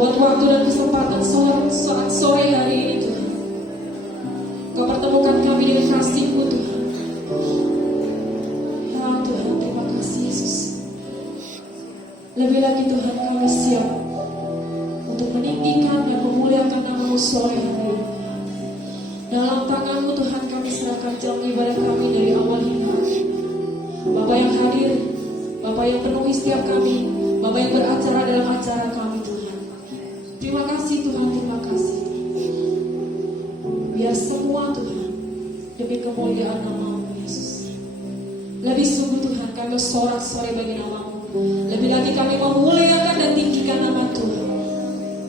buat waktu dan kesempatan saat sore hari ini Tuhan. Kau pertemukan kami dengan kasih-Mu Tuhan. Ya Tuhan, terima kasih Yesus. Lebih lagi Tuhan, kami siap untuk meninggikan dan memuliakan nama-Mu sore hari ini. Dalam tangan-Mu Tuhan kami serahkan jam ibadah kami dari awal hingga akhir. Bapa yang hadir, Bapa yang penuhi setiap kami, Bapa yang beracara dalam acara kami Tuhan. Terima kasih Tuhan, terima kasih. Biar semua Tuhan demi kemuliaan nama-Mu Yesus. Lebih sungguh Tuhan kami sorak-sorai bagi nama-Mu. Lebih lagi kami memuliakan dan tinggikan nama Tuhan.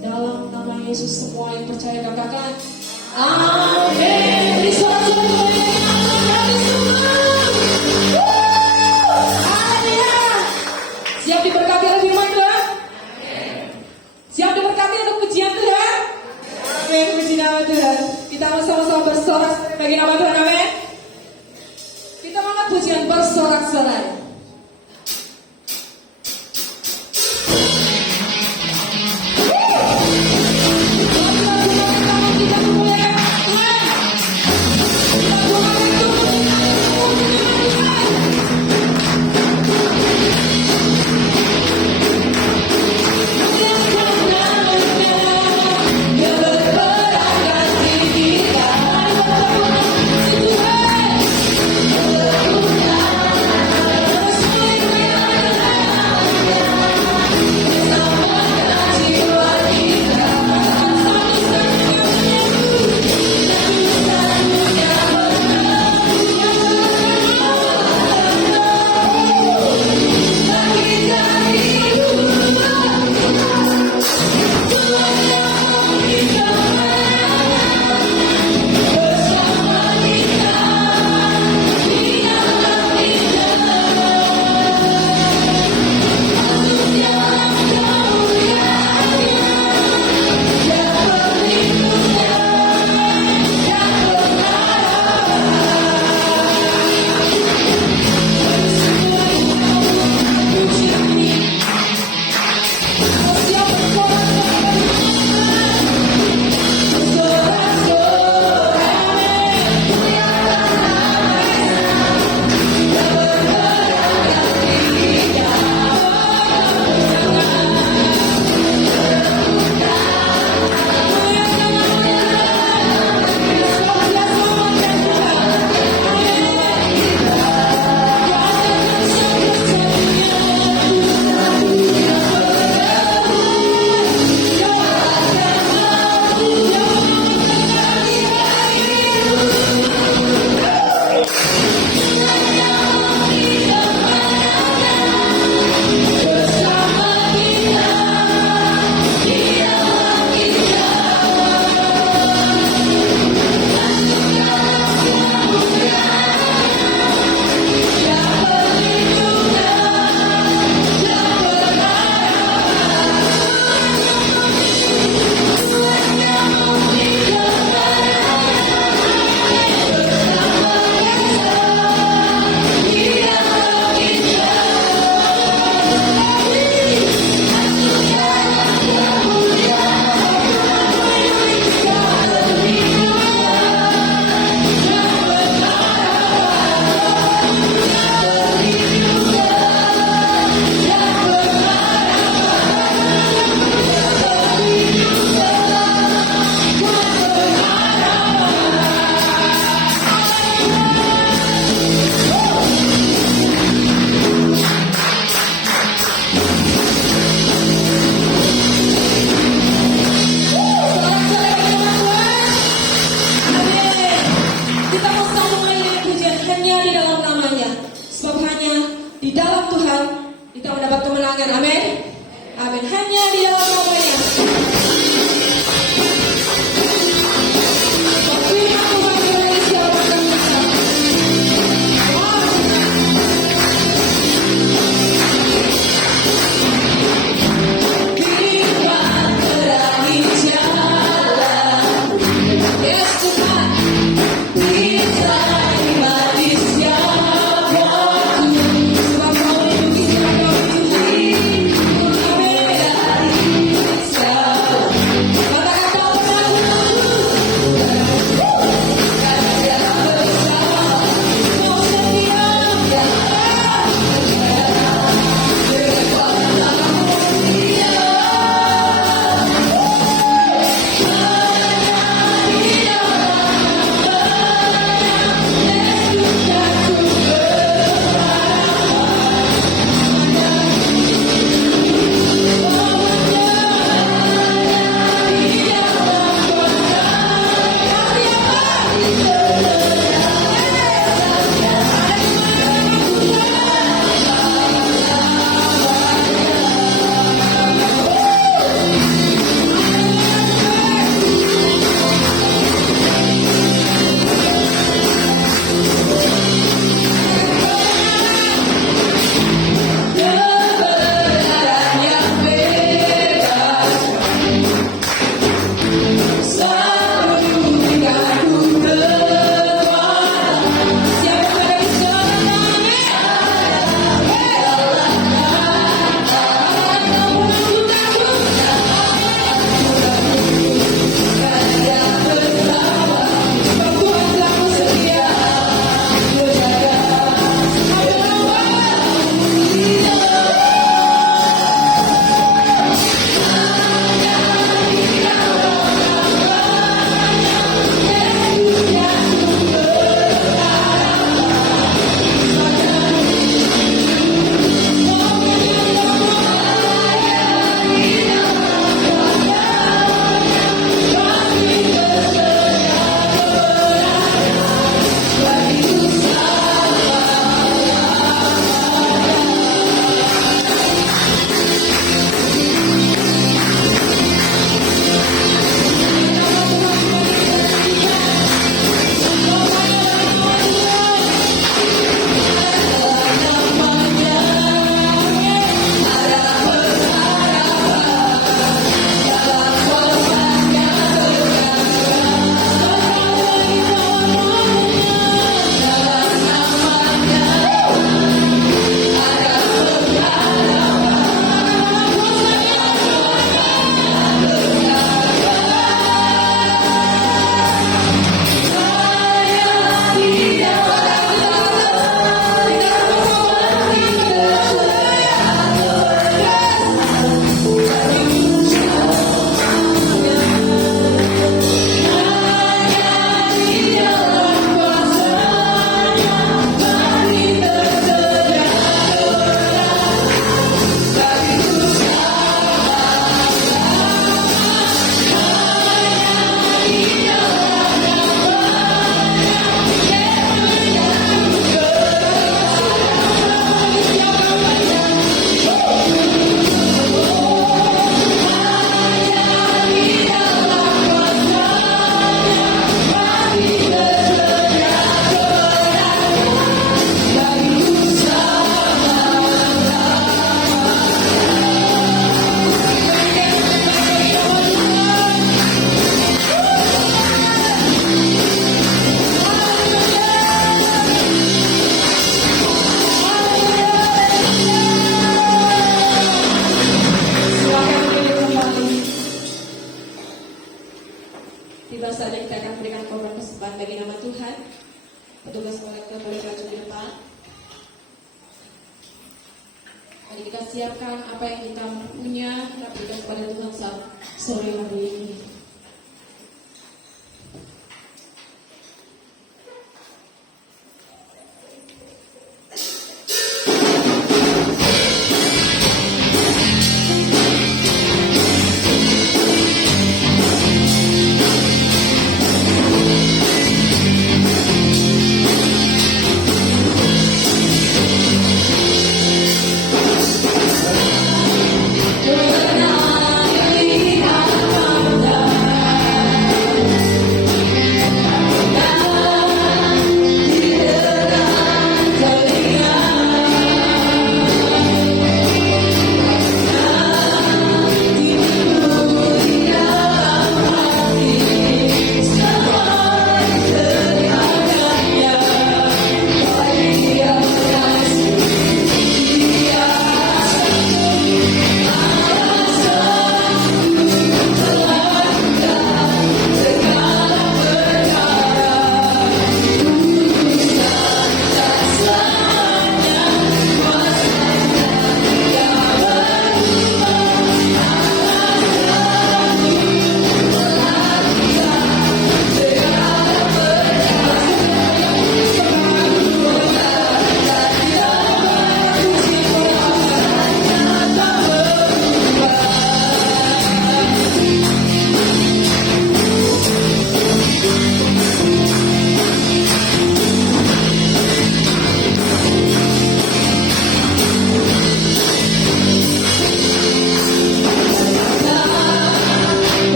Dalam nama Yesus semua yang percaya katakan amin. Di sorak-sorai kemuliaan Allah kami semua. Siap diberkati oleh firman Tuhan? Siap diberkati untuk pujian Tuhan? Amin, puji nama Tuhan. Kita harus sama-sama bersorak bagi nama Tuhan, amin. Kita angkat pujian bersorak-sorai. segera saja kita akan berikan korban persembahan bagi nama Tuhan. Petugas kolektor boleh maju di depan. Mari kita siapkan apa yang kita punya, kita berikan kepada Tuhan saat sore hari ini.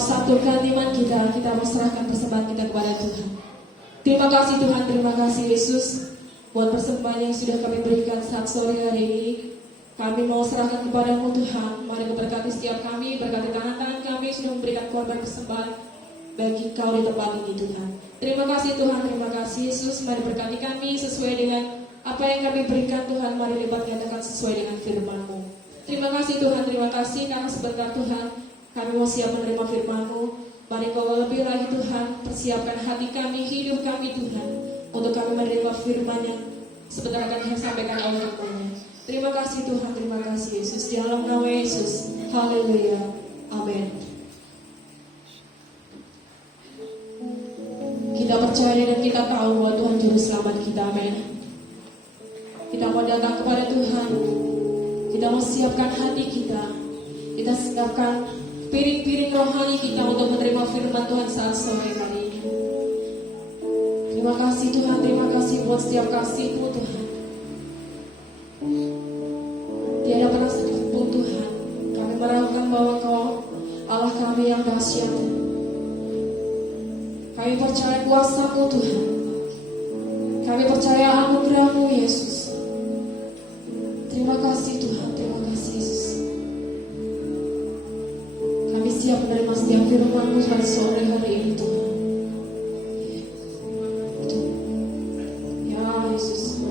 Satukan iman kita mau serahkan persembahan kita kepada Tuhan. Terima kasih Tuhan, terima kasih Yesus buat persembahan yang sudah kami berikan saat sore hari ini. Kami mau serahkan kepadamu Tuhan. Mari berkati setiap kami, berkati tangan-tangan kami sudah memberikan korban persembahan bagi Kau di tempat ini Tuhan. Terima kasih Tuhan, terima kasih Yesus. Mari berkati kami sesuai dengan apa yang kami berikan Tuhan. Mari lipat gandakan sesuai dengan firman-Mu. Terima kasih Tuhan, terima kasih karena sebentar Tuhan kami mau siap menerima firman-Mu. Mari Kau lebih lagi Tuhan, persiapkan hati kami, hidup kami Tuhan, untuk kami menerima firman yang sebentar akan disampaikan oleh Hamba-Nya. Terima kasih Tuhan, terima kasih Yesus. Di dalam nama Yesus, haleluya, amin. Kita percaya dan kita tahu bahwa Tuhan Juru Selamat kita, amin. Kita mau datang kepada Tuhan, kita mau siapkan hati kita siapkan piring-piring rohani kita untuk menerima firman Tuhan saat sore hari ini. Terima kasih Tuhan, terima kasih buat setiap kasih-Mu Tuhan. Tiada pernah sedikit pun Tuhan kami meragukan bahwa Kau Allah kami yang dahsyat. Kami percaya kuasa-Mu Tuhan. Kami percaya anugerah-Mu Yesus. Terima kasih Tuhan, terima kasih Yesus. Kami siap menerima setiap firman-Mu pada sore hari ini Tuhan. Ya Yesus.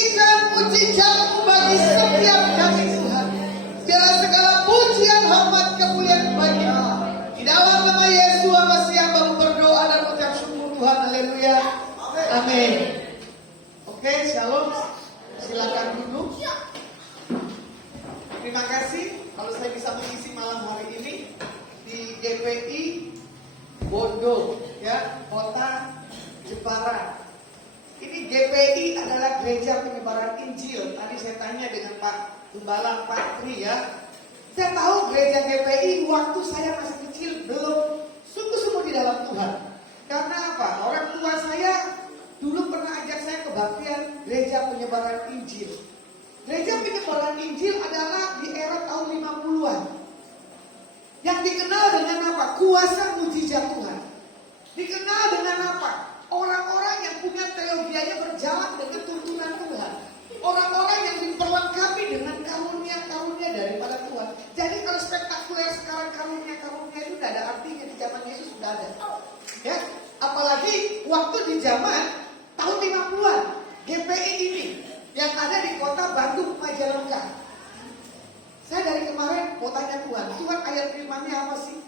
berikan mujizat-Mu bagi setiap kami Tuhan. Biarlah segala pujian, hormat, kemuliaan bagi-Mu. Di dalam nama Yesus masih hamba berdoa dan mengucap syukur Tuhan. Haleluya. Amin. Oke, shalom. Silakan duduk. Terima kasih kalau saya bisa mengisi malam hari ini di GPI Bondo, ya, Kota Jepara. Ini GPI adalah Gereja Penyebaran Injil. Tadi saya tanya dengan Pak Gembala Pak Tri, ya. Saya tahu gereja GPI waktu saya masih kecil belum sungguh-sungguh di dalam Tuhan. Karena apa? Orang tua saya dulu pernah ajak saya kebaktian Gereja Penyebaran Injil. Gereja Penyebaran Injil adalah di era tahun 50-an. Yang dikenal dengan apa? Kuasa mujizat Tuhan. Dikenal dengan apa? Orang-orang yang punya teologianya berjalan dengan tuntunan Tuhan. Orang-orang yang diperlengkapi dengan karunia-karunia daripada Tuhan. Jadi kalau spektakuler sekarang karunia-karunia itu tidak ada artinya, di zaman Yesus sudah ada. Ya, apalagi waktu di zaman tahun 50-an, GPI ini yang ada di kota Bandung, Majalengka. Saya dari kemarin mau tanya Tuhan ayat firman-Nya apa sih?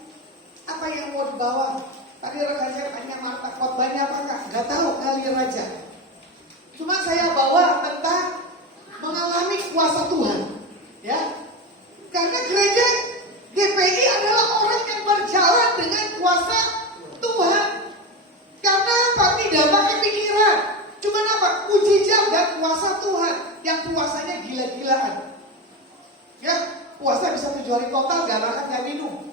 Apa yang mau dibawa? Tadi rekan saya tanya Marta, khotbahnya apakah? Gak tahu, kali aja. Cuma saya bawa tentang mengalami kuasa Tuhan, ya. Karena gereja GPI adalah orang yang berjalan dengan kuasa Tuhan. Karena apa? Tidak pakai pikiran. Cuma apa? Mujizat dan kuasa Tuhan. Yang kuasanya gila-gilaan. Ya, puasa bisa 7 hari total, gak makan, gak minum.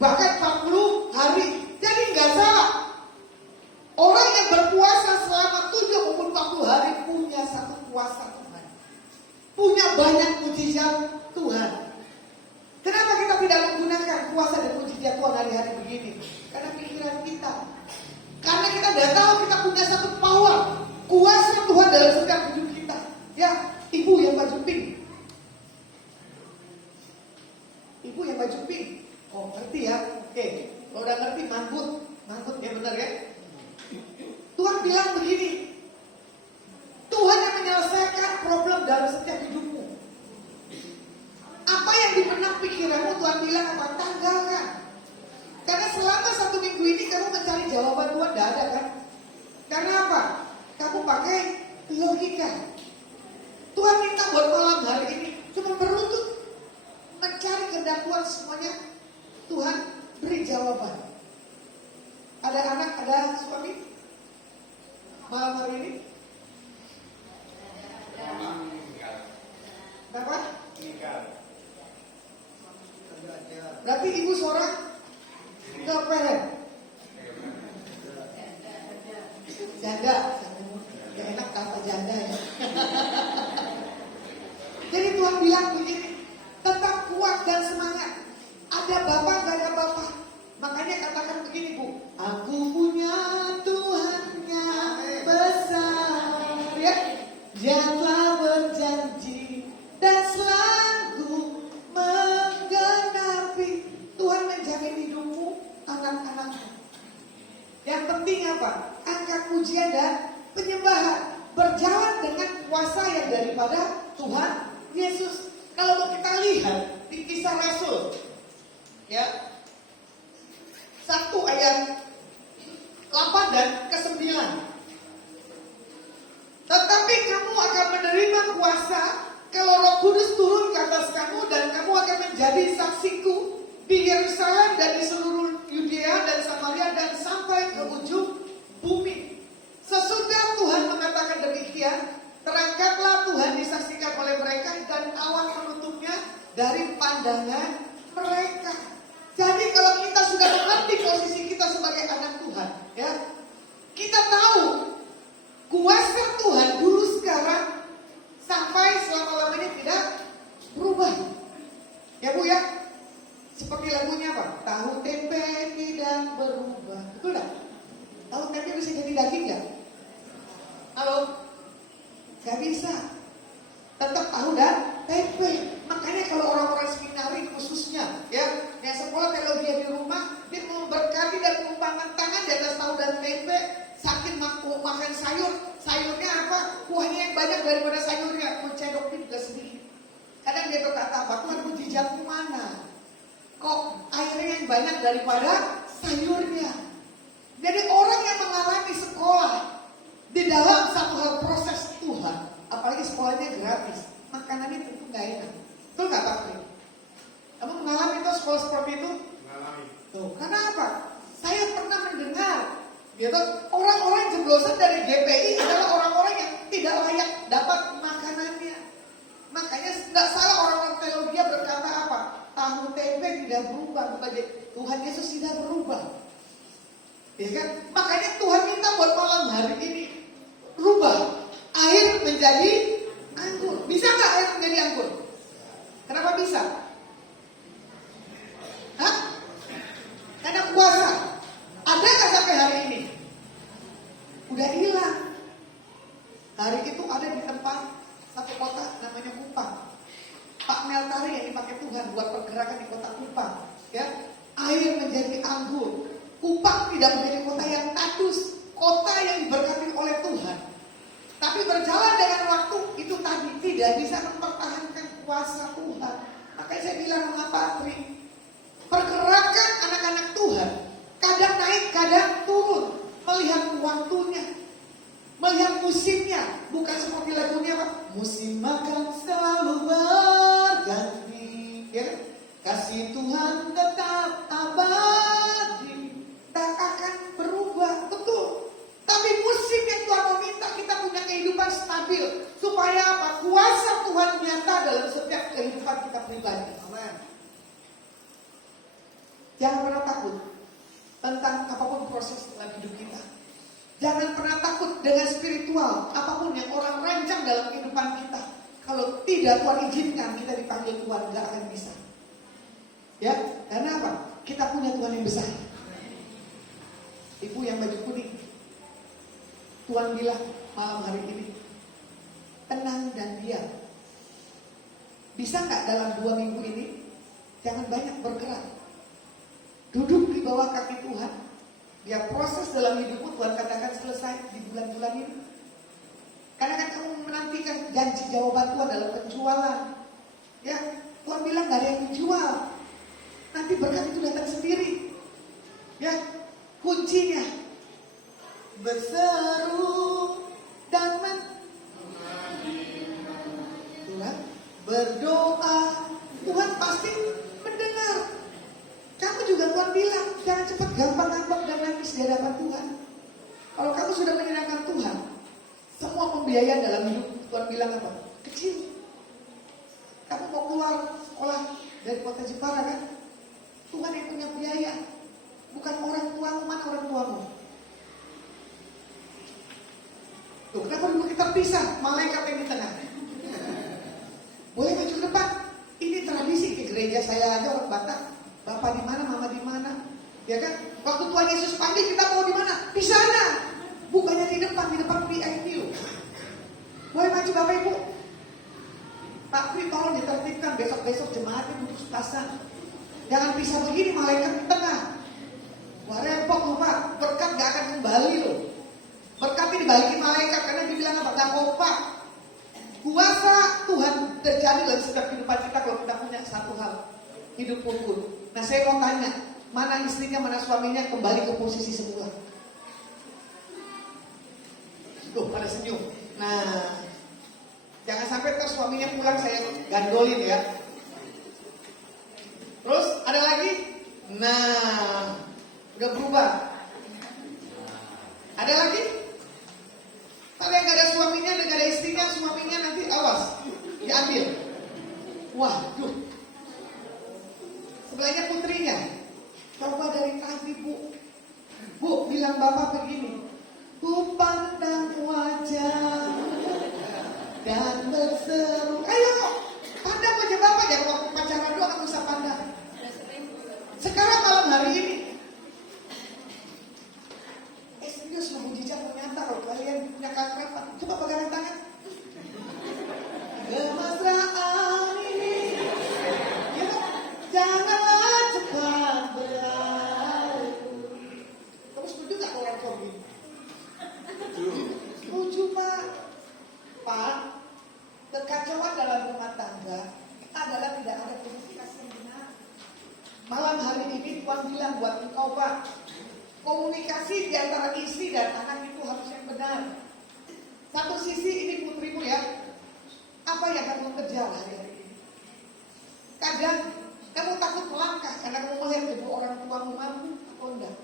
Bahkan 40 hari. Jadi gak salah. Orang yang berpuasa selama 7 maupun 40 hari punya satu kuasa Tuhan. Punya banyak mujizat Tuhan. Kenapa kita tidak menggunakan kuasa dan mujizat Tuhan hari-hari begini? Karena pikiran kita. Karena kita tidak tahu kita punya satu power. Kuasa Tuhan dalam setiap hidup kita. Ya, ibu yang baju pink. Ibu yang baju pink. Oh, ngerti ya? Oke. Kalau udah ngerti, mangkut. Mangkut ya, benar ya? Tuhan bilang begini. Tuhan yang menyelesaikan problem dalam setiap hidupmu. Apa yang di benak pikiranmu, Tuhan bilang apa? Tanggalkan. Karena selama 1 minggu ini kamu mencari jawaban Tuhan, tidak ada kan? Karena apa? Kamu pakai logika. Tuhan minta buat malam hari ini cuma berlutut mencari kehendak Tuhan semuanya. Tuhan beri jawaban. Ada anak, ada suami malam hari ini? Kenapa? Berarti ibu seorang nge-parent. Janda. Ya enak kata janda ya. Jadi Tuhan bilang begini, tetap kuat dan semangat. Ada bapak, gak ada bapak. Makanya katakan begini Bu, aku punya Tuhan yang besar, ya, yang telah berjanji dan selalu menggenapi. Tuhan menjamin hidupmu, anak-anakmu. Yang penting apa? Angkat pujian dan penyembahan, berjalan dengan kuasa yang daripada Tuhan Yesus. Kalau kita lihat di Kisah Rasul, ya, 1 ayat 8 dan ke-9. Tetapi kamu akan menerima kuasa kalau Roh Kudus turun ke atas kamu, dan kamu akan menjadi saksiku di Yerusalem dan di seluruh Yudea dan Samaria dan sampai ke ujung bumi. Sesudah Tuhan mengatakan demikian, terangkatlah Tuhan disaksikan oleh mereka dan awan menutupnya dari pandangan mereka. Jadi kalau kita sudah mengerti posisi kita sebagai anak Tuhan, ya, kita tahu kuasa Tuhan dulu, sekarang, sampai selama-lamanya tidak berubah. Ya Bu ya, seperti lagunya apa? Tahu tempe tidak berubah. Betul tak? Tahu tempe bisa jadi daging gak? Halo? Gak bisa. Tetap tahu dan tempe. Makanya kalau orang-orang seminari khususnya, ya, yang sekolah teologi di rumah, dia memberkati dan mengumpangan tangan di atas tahu dan tempe. Saking makan sayur, sayurnya apa? Kuahnya yang banyak daripada sayurnya. Pun cedoknya juga sedikit. Kadang dia berkata, apa? Tuhan, mujizatmu mana? Kok airnya yang banyak daripada sayurnya? Jadi orang yang mengalami sekolah di dalam satu hal proses Tuhan, apalagi sekolahnya gratis, makanannya tentu gak enak. Betul gak Pak Pri? Kamu mengalami itu sekolah seperti itu? Mengalami. Tuh, karena apa? Saya pernah mendengar gitu, orang-orang jeblosan dari GPI adalah orang-orang yang tidak layak dapat makanannya. Makanya nggak salah orang-orang teologi berkata apa? Tahu tempe tidak berubah, Tuhan Yesus tidak berubah. Ya kan? Makanya Tuhan minta buat malam hari ini rubah air menjadi anggur. Bisa nggak air menjadi anggur? Kenapa bisa? Hah? Karena kuasa. Ada nggak sampai hari ini? Udah hilang. Hari itu ada di tempat satu kota namanya Kupang. Pak Meltari yang dipakai Tuhan buat pergerakan di kota Kupang. Ya, air menjadi anggur. Kupang tidak menjadi kota yang tandus, kota yang diberkati oleh Tuhan. Tapi berjalan dengan waktu itu tadi tidak bisa mempertahankan kuasa Tuhan. Makanya saya bilang sama Pak Tri, pergerakan anak-anak Tuhan kadang naik, kadang turun, melihat waktunya, melihat musimnya, bukan seperti lagunya Pak. Musim akan selalu berganti, ya. Kasih Tuhan tetap abadi, tak akan berubah, betul. Tapi musim yang Tuhan meminta kita punya kehidupan stabil, supaya apa? Kuasa Tuhan nyata dalam setiap kehidupan kita pribadi. Amin. Jangan pernah takut tentang apapun proses dalam hidup kita. Jangan pernah takut dengan spiritual, apapun yang orang rancang dalam kehidupan kita. Kalau tidak Tuhan izinkan kita dipanggil Tuhan, gak akan bisa. Ya, karena apa? Kita punya Tuhan yang besar. Ibu yang baju kuning, Tuhan bilang malam hari ini, tenang dan diam. Bisa gak dalam 2 minggu ini, jangan banyak bergerak. Duduk di bawah kaki Tuhan. Ya, proses dalam hidupmu Tuhan katakan selesai di bulan-bulan ini. Karena kan kamu menantikan janji jawaban Tuhan dalam penjualan. Ya, Tuhan bilang gak ada yang menjual. Nanti berkat itu datang sendiri. Ya, kuncinya berseru dan Tuhan berdoa. Tuhan pasti mendengar. Kamu juga Tuhan bilang, jangan cepat gampang ngambek dan nangis di hadapan Tuhan. Kalau kamu sudah menyenangkan Tuhan, semua pembiayaan dalam hidup Tuhan bilang apa? Kecil. Kamu mau keluar sekolah dari kota Jepara kan? Tuhan yang punya biaya, bukan orang tuamu. Mana orang tuamu? Tuh, kenapa dulu kita pisah? Malaikat yang di tengah. Boleh maju ke depan? Ini tradisi ke gereja saya aja orang Batak. Bapak di mana, mama di mana? Ya kan? Waktu Tuhan Yesus panggil kita mau di mana? Di sana. Bukannya di depan VIP loh. Boleh maju Bapak Ibu? Pak Pri tolong ditertibkan besok-besok jemaatnya butuh pasang. Jangan bisa begini malaikat di tengah. Wah repot loh Pak, berkat gak akan kembali loh. Berkat ini dibalikin malaikat karena dibilang apa? Gak kompak. Kuasa Tuhan terjadi dalam setiap kehidupan kita kalau kita punya satu hal, hidup rukun. Nah saya mau tanya, mana istrinya, mana suaminya kembali ke posisi semula? Tuh pada senyum. Nah, jangan sampai terus suaminya pulang saya gandolin ya. Terus ada lagi? Nah, udah berubah. Ada lagi? Kalau yang gak ada suaminya dan gak ada istrinya, suaminya nanti awas diambil. Waduh. Sebelahnya putrinya. Coba dari tadi Bu bilang Bapak begini. Bu pandang wajah dan berseru. Ayo pandang wajah Bapak, jangan waktu pacaran doang kamu bisa pandang. Sekarang malam hari ini. Serius mujizat ternyata kalau kalian punya keakraban. Coba pegangan tangan. Kemesraan ini ya, janganlah cepat berlalu. Kamu setuju gak orang zombie? Setuju Pak. panggilan buat engkau, Pak. Komunikasi di antara istri dan anak itu harus yang benar. Satu sisi ini putrimu ya, apa yang kamu kerja hari-hari ini? Kadang kamu takut melangkah karena kamu melihat kedua orang tuamu mampu atau enggak.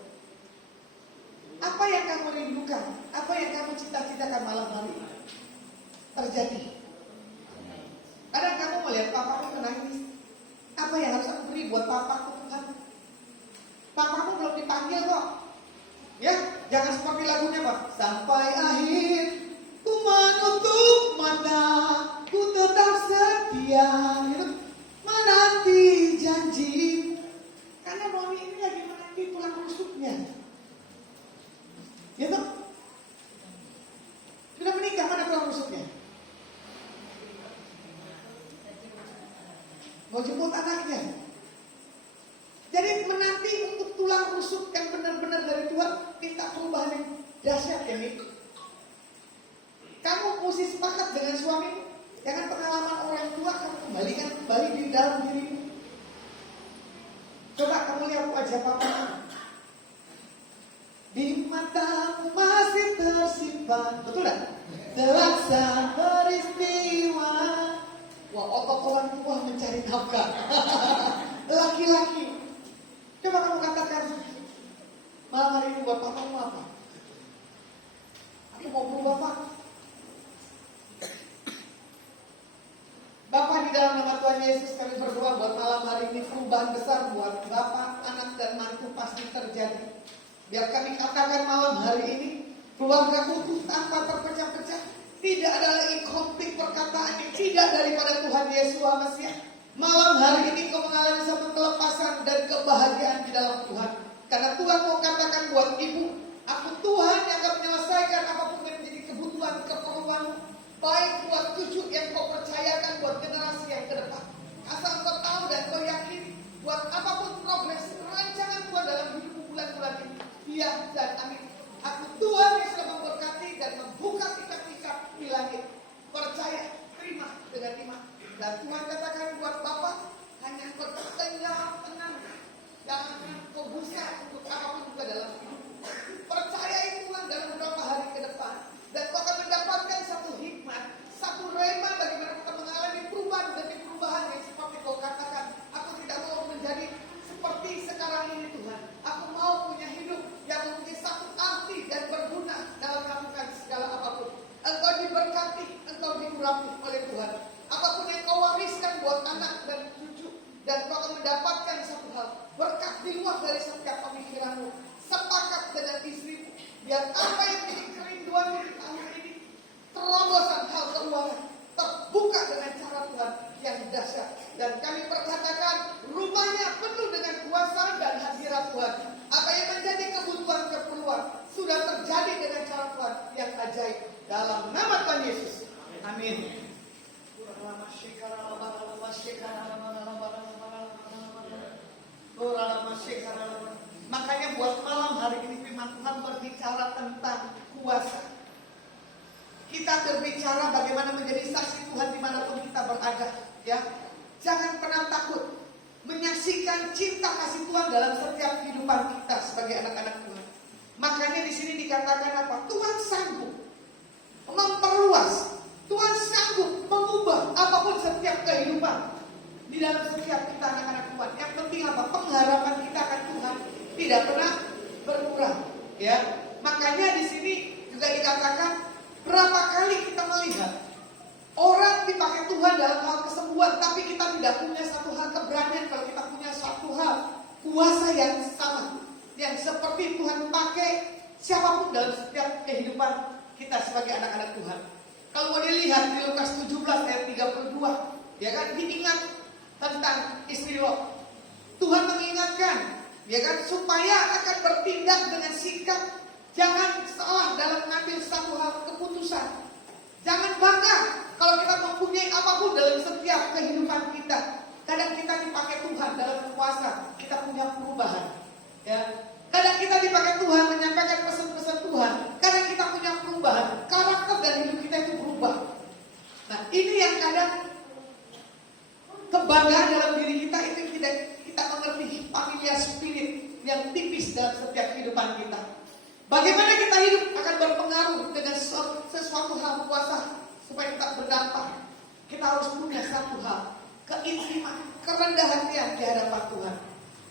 Apa yang kamu rindukan? Apa yang kamu cita-citakan malam hari ini terjadi? Kadang kamu melihat papamu menangis. Apa yang harus aku beri buat papaku Tuhan? Papamu belum dipanggil kok. Ya, jangan seperti lagunya Pak. Sampai akhir ku menutup mata, ku tetap setia, gitu. Menanti janji. Karena Noni ini lagi menanti tulang rusuknya. Gitu. Sudah menikah, mana tulang rusuknya? Mau jemput anaknya. Jadi menanti untuk tulang rusuk yang benar-benar dari Tuhan, minta perubahan yang dahsyat ya nih. Kamu mesti sepakat dengan suami. Jangan pengalaman orang tua kamu kembalikan kembali di dalam dirimu. Coba kamu lihat wajah papa. Di matamu masih tersimpan, betul tak? Terasa peristiwa. Wah, otot orang tua mencari nafkah. Laki-laki. Coba kamu katakan, malam hari ini buat papamu apa? Aku mau berubah Pak. Bapak, di dalam nama Tuhan Yesus kami berdoa buat malam hari ini perubahan besar buat Bapak, anak dan mantu pasti terjadi. Biar kami katakan malam hari ini keluarga utuh tanpa terpecah-pecah. Tidak ada lagi konflik perkataan yang tidak daripada Tuhan Yesus Mesias. Malam hari ini kau mengalami satu kelepasan dan kebahagiaan di dalam Tuhan. Karena Tuhan mau katakan buat ibu, aku Tuhan yang akan menyelesaikan apapun yang menjadi kebutuhan keperluan. Baik buat cucu yang kau percayakan buat generasi yang ke depan. Asal kau tahu dan kau yakin buat apapun progres rancangan Tuhan dalam hidupmu bulan-bulan ini. Iya dan amin. Aku Tuhan yang sudah memberkati dan membuka tikat-tikat di langit. Percaya, terima dengan iman. Dan Tuhan katakan buat Bapak, hanya kau tenang. Jangan kau busa untuk apapun juga dalam hidup. Percayai Tuhan dalam beberapa hari ke depan. Dan kau akan mendapatkan satu hikmat, satu rema bagaimana kita mengalami perubahan demi perubahan yang seperti kau katakan. Aku tidak mau menjadi seperti sekarang ini Tuhan. Aku mau punya hidup yang mempunyai satu arti dan berguna dalam melakukan segala apapun. Engkau diberkati, engkau diurapi oleh Tuhan. Apapun yang kau wariskan buat anak dan cucu, dan kau akan mendapatkan satu hal, berkat di luar dari setiap pemikiranmu. Sepakat dengan istrimu, biar apa yang menjadi kerinduanmu di tahun ini, terobosan hal keuangan terbuka dengan cara Tuhan yang dahsyat. Dan kami perkatakan rumahnya penuh dengan kuasa dan hadirat Tuhan. Apa yang menjadi kebutuhan keperluan sudah terjadi dengan cara Tuhan yang ajaib. Dalam nama Tuhan Yesus. Amin. Makanya buat malam hari ini firman Tuhan berbicara tentang kuasa. Kita berbicara bagaimana menjadi saksi Tuhan dimanapun kita berada. Ya, jangan pernah takut menyaksikan cinta kasih Tuhan dalam setiap kehidupan kita sebagai anak-anak Tuhan. Makanya di sini dikatakan apa? Tuhan sanggup memperluas. Tuhan sanggup mengubah apapun setiap kehidupan di dalam setiap kita anak-anak Tuhan. Yang penting apa? Pengharapan kita akan Tuhan tidak pernah berkurang. Ya, makanya di sini juga dikatakan berapa kali kita melihat orang dipakai Tuhan dalam hal kesembuhan, tapi kita tidak punya satu hal keberanian kalau kita punya satu hal kuasa yang sama, yang seperti Tuhan pakai siapapun dalam setiap kehidupan kita sebagai anak-anak Tuhan. Kalau mau dilihat di Lukas 17 ayat 32, ya kan, diingat tentang istri Lot. Tuhan mengingatkan, ya kan, supaya akan bertindak dengan sikap. Jangan salah dalam mengambil satu hal keputusan. Jangan bangga kalau kita mempunyai apapun dalam setiap kehidupan kita. Kadang kita dipakai Tuhan dalam kuasa, kita punya perubahan. Ya, kadang kita dipakai Tuhan menyampaikan pesan-pesan Tuhan. Kadang kita punya perubahan. Karakter dan hidup kita itu berubah. Nah, ini yang kadang kebanggaan dalam diri kita itu tidak kita mengerti familiar spirit. yang tipis dalam setiap kehidupan kita. Bagaimana kita hidup akan berpengaruh dengan sesuatu hal kuasa supaya kita berdampak. Kita harus punya satu hal, keintiman, kerendahan hati di hadapan Tuhan.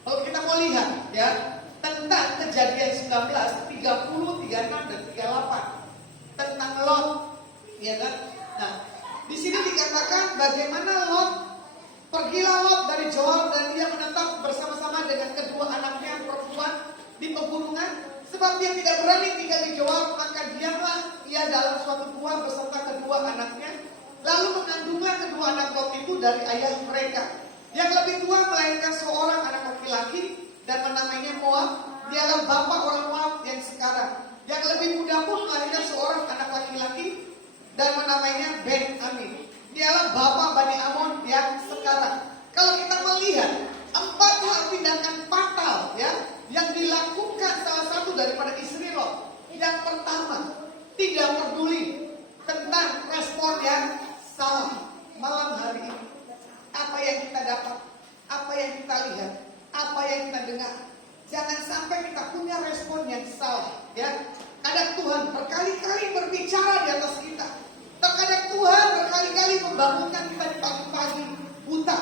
Kalau kita mau lihat ya tentang Kejadian 19, 30, 36 dan 38 tentang Lot, ya kan? Nah, di sini dikatakan bagaimana Lot, pergilah Lot dari Zoar dan dia menetap bersama-sama dengan kedua anaknya perempuan di pegunungan, sebab dia tidak berani tinggal di Zoar, maka diamlah ia dalam suatu gua beserta kedua anaknya. Lalu mengandunglah kedua anak Lot itu dari ayah mereka. Yang lebih tua melahirkan seorang anak laki-laki dan menamainya Moab. Dialah bapa orang Moab yang sekarang. Yang lebih muda pun melahirkan seorang anak laki-laki dan menamainya Ben-Amin. Dialah bapa Bani Amon yang sekarang. Kalau kita melihat 4 hal tindakan fatal ya yang dilakukan salah satu daripada istri Lot. Yang pertama, tidak peduli tentang respon yang salah. Malam hari ini, apa yang kita dapat, apa yang kita lihat, apa yang kita dengar, jangan sampai kita punya respon yang salah ya. Kadang Tuhan berkali-kali berbicara di atas kita. Terkadang Tuhan berkali-kali membangunkan kita di pagi-pagi buta,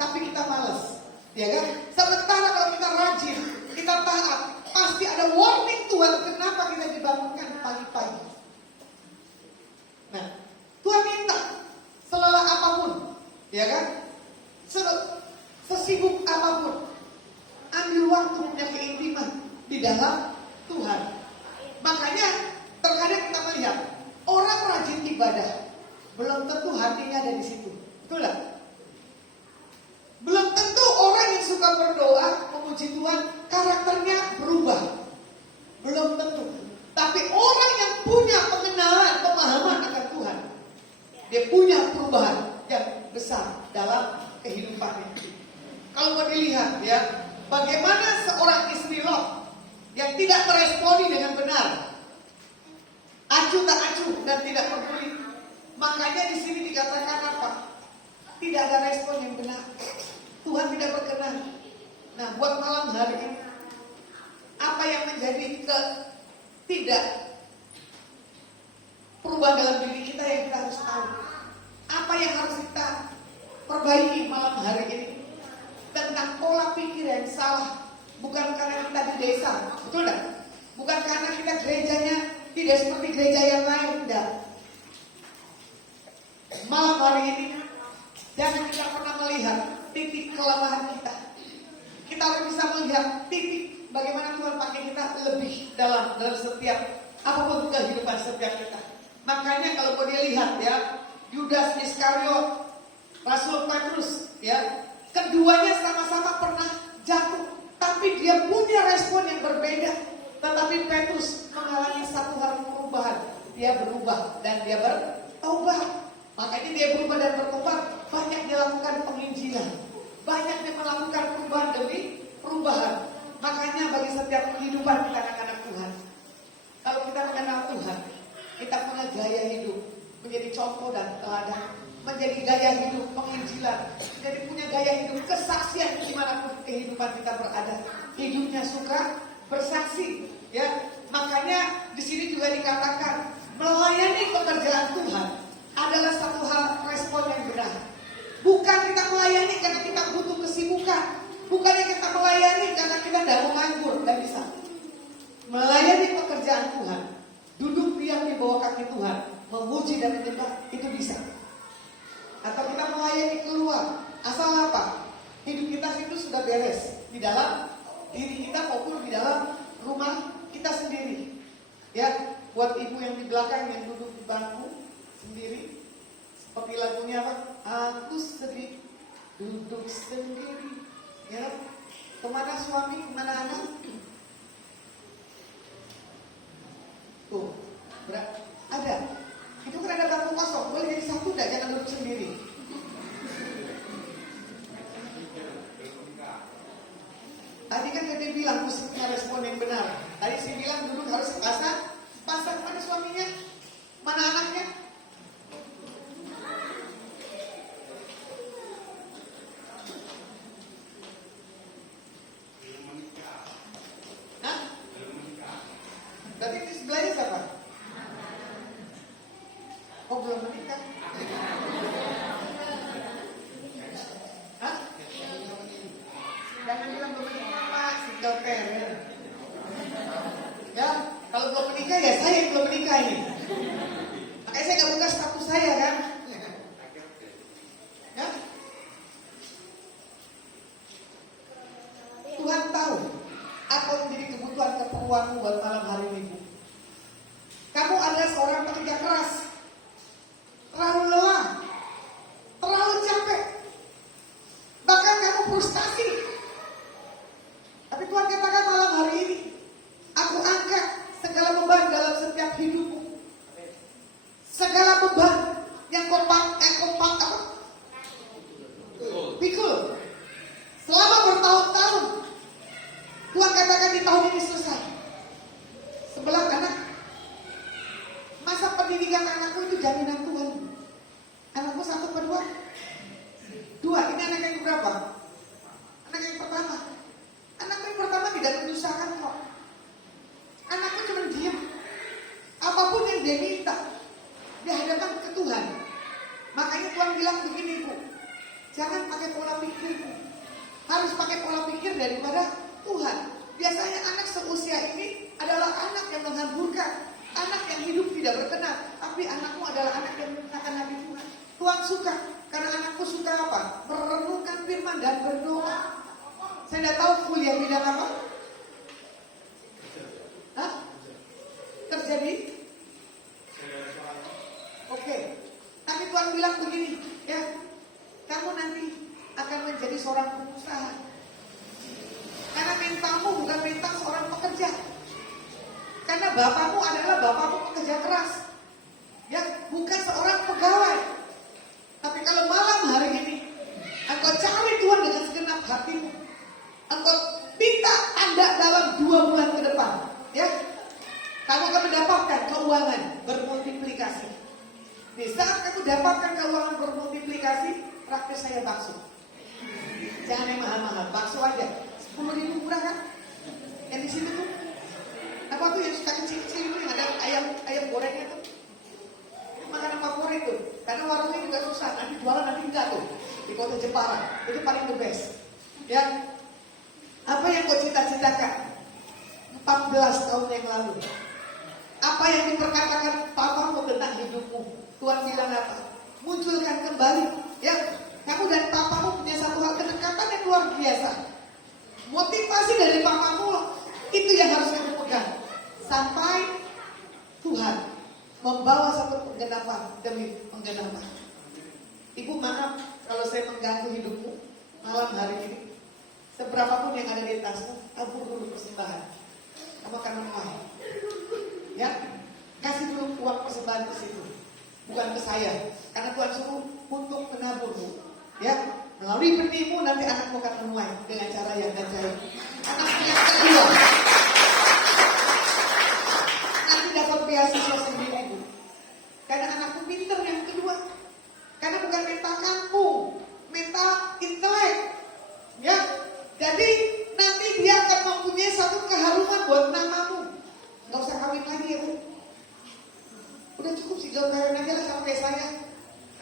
tapi kita malas, ya kan? Sementara kalau kita rajin, kita taat, pasti ada warning Tuhan kenapa kita dibangunkan pagi-pagi. Nah, Tuhan minta selelah apapun, ya kan? Sesibuk apapun, ambil waktu punya keintiman di dalam Tuhan. Makanya terkadang kita melihat orang rajin ibadah, belum tentu hatinya ada di situ. Betul tak? Belum tentu orang yang suka berdoa, memuji Tuhan, karakternya berubah. Belum tentu. Tapi orang yang punya pengenalan, pemahaman akan Tuhan, dia punya perubahan yang besar dalam kehidupannya. Kalau mau dilihat ya, bagaimana seorang istri Lot yang tidak meresponi dengan benar, acuh tak acuh dan tidak peduli. Makanya di sini dikatakan apa? Tidak ada respon yang benar. Tuhan tidak berkenan. Nah, buat malam hari ini, apa yang menjadi tidak perubahan dalam diri kita yang kita harus tahu? Apa yang harus kita perbaiki malam hari ini? Tentang pola pikir yang salah. Bukan karena kita di desa, betul tak? Bukan karena kita gerejanya tidak seperti gereja yang lain, tidak. Malam hari ini, jangan kita pernah melihat titik kelemahan kita. Kita harus bisa melihat titik bagaimana Tuhan pakai kita lebih dalam setiap apapun kehidupan setiap kita. Makanya kalau mau dilihat ya, Yudas Iskariot, Rasul Petrus, ya, keduanya sama-sama pernah jatuh, tapi dia punya respon yang berbeda. Tetapi Petrus mengalami satu hal perubahan, dia berubah dan dia bertobat. Makanya dia berubah dan bertobat, banyak dilakukan penginjilan, banyak dia melakukan perubahan demi perubahan. Makanya bagi setiap kehidupan kita anak-anak Tuhan, kalau kita mengenal Tuhan, kita punya gaya hidup menjadi contoh dan teladan, menjadi gaya hidup penginjilan, menjadi punya gaya hidup kesaksian dimanapun kehidupan kita berada. Hidupnya suka bersaksi, ya. Makanya di sini juga dikatakan melayani pekerjaan Tuhan adalah satu hal respon yang benar. Bukan kita melayani karena kita butuh kesibukan, bukannya kita melayani karena kita tidak mau nganggur, tidak bisa. Melayani pekerjaan Tuhan, duduk diam di bawah kaki Tuhan, memuji dan menyembah, itu bisa. Atau kita melayani keluar, asal apa? Hidup kita itu sudah beres di dalam diri kita maupun di dalam rumah kita sendiri. Ya, buat ibu yang di belakang yang duduk di bangku sendiri, seperti lagunya apa? Aku sedih duduk sendiri. Ya, kemana suami, kemana anak? Tuh, ada. Itu kan ada bangku kosong, boleh jadi satu enggak? Jangan duduk sendiri. Tadi kan dia bilang musiknya respon yang benar. Tadi saya bilang duduk harus pasang mana suaminya, mana anaknya. belum menikah. Hah? Jangan bilang belum menikah, Pak, single parent. Ya, kalau belum menikah ya saya yang belum menikah ini. Makanya saya nggak buka status saya kan. Ya? Tuhan tahu apa yang menjadi kebutuhan keperluanmu buat malam hari ini, Bu. Kamu adalah seorang pekerja keras, terlalu lelah, terlalu capek, bahkan kamu frustasi. Tapi Tuhan katakan malam hari ini, aku angkat segala beban dalam setiap hidupmu, segala beban yang pikul selama bertahun-tahun. Tuhan katakan di tahun ini selesai. Sebelah anak, masa pendidikan anakku itu jaminan Tuhan. Anakku 1 per 2. 2, ini anak yang berapa? Anak yang pertama. Anakku yang pertama tidak menyusahkan kok. Anakku cuma diam. Apapun yang dia minta, dia hadapan ke Tuhan. Makanya Tuhan bilang begini, Bu, jangan pakai pola pikirmu, harus pakai pola pikir daripada Tuhan. Biasanya anak seusia ini adalah anak yang menghamburkan, anak yang hidup tidak berkenan. Tapi anakmu adalah anak yang menggunakan hati Tuhan. Tuhan suka, karena anakku suka apa? Merenungkan firman dan berdoa. Saya tidak tahu kuliah bidang apa? Hah? Terjadi? Oke. Tapi Tuhan bilang begini, ya, kamu nanti akan menjadi seorang pengusaha. Karena mentalmu bukan mental seorang pekerja. Karena bapakmu adalah bapakmu pekerja keras, ya, bukan seorang pegawai. Tapi kalau malam hari ini engkau cari Tuhan dengan segenap hatimu, engkau minta Anda dalam 2 bulan ke depan, ya, kamu akan mendapatkan keuangan bermultiplikasi. Di saat kamu dapatkan keuangan bermultiplikasi, praktis saya bakso. Jangan yang mahal-mahal, bakso aja. 10.000 murah kan? Yang di situ tuh apa tuh yang suka kecil-kecil itu yang ada ayam gorengnya tuh. Itu makanan favorit tuh. Karena warungnya juga susah, nanti jualan nanti enggak tuh. Di kota Jepara, itu paling the best. Ya, apa yang kau cita-citakan 14 tahun yang lalu? Apa yang diperkatakan papamu tentang hidupmu? Tuhan bilang apa? Munculkan kembali. Ya, kamu dan papamu punya satu hal kedekatan yang luar biasa. Motivasi dari papamu itu yang harus kamu pegang sampai Tuhan membawa satu penggenapan demi penggenapan. Ibu, maaf kalau saya mengganggu hidupmu malam hari ini. Seberapapun yang ada di tasmu, tabur dulu persembahan. Kamu akan menuai. Ya, kasih dulu uang persembahan ke situ, bukan ke saya. Karena Tuhan suruh untuk menaburmu. Ya, melalui benihmu nanti anakmu akan menuai dengan cara yang ajaib. Anakmu yang kedua nanti dapat beasiswa sendiri, Bu. Karena anakku pinter yang kedua. Karena bukan mental kampung, mental intelek. Ya, jadi nanti dia akan mempunyai satu keharuman buat namamu. Gak usah kawin lagi ya, Bu. Udah cukup sih, jauh kawin aja lah sama kayak saya.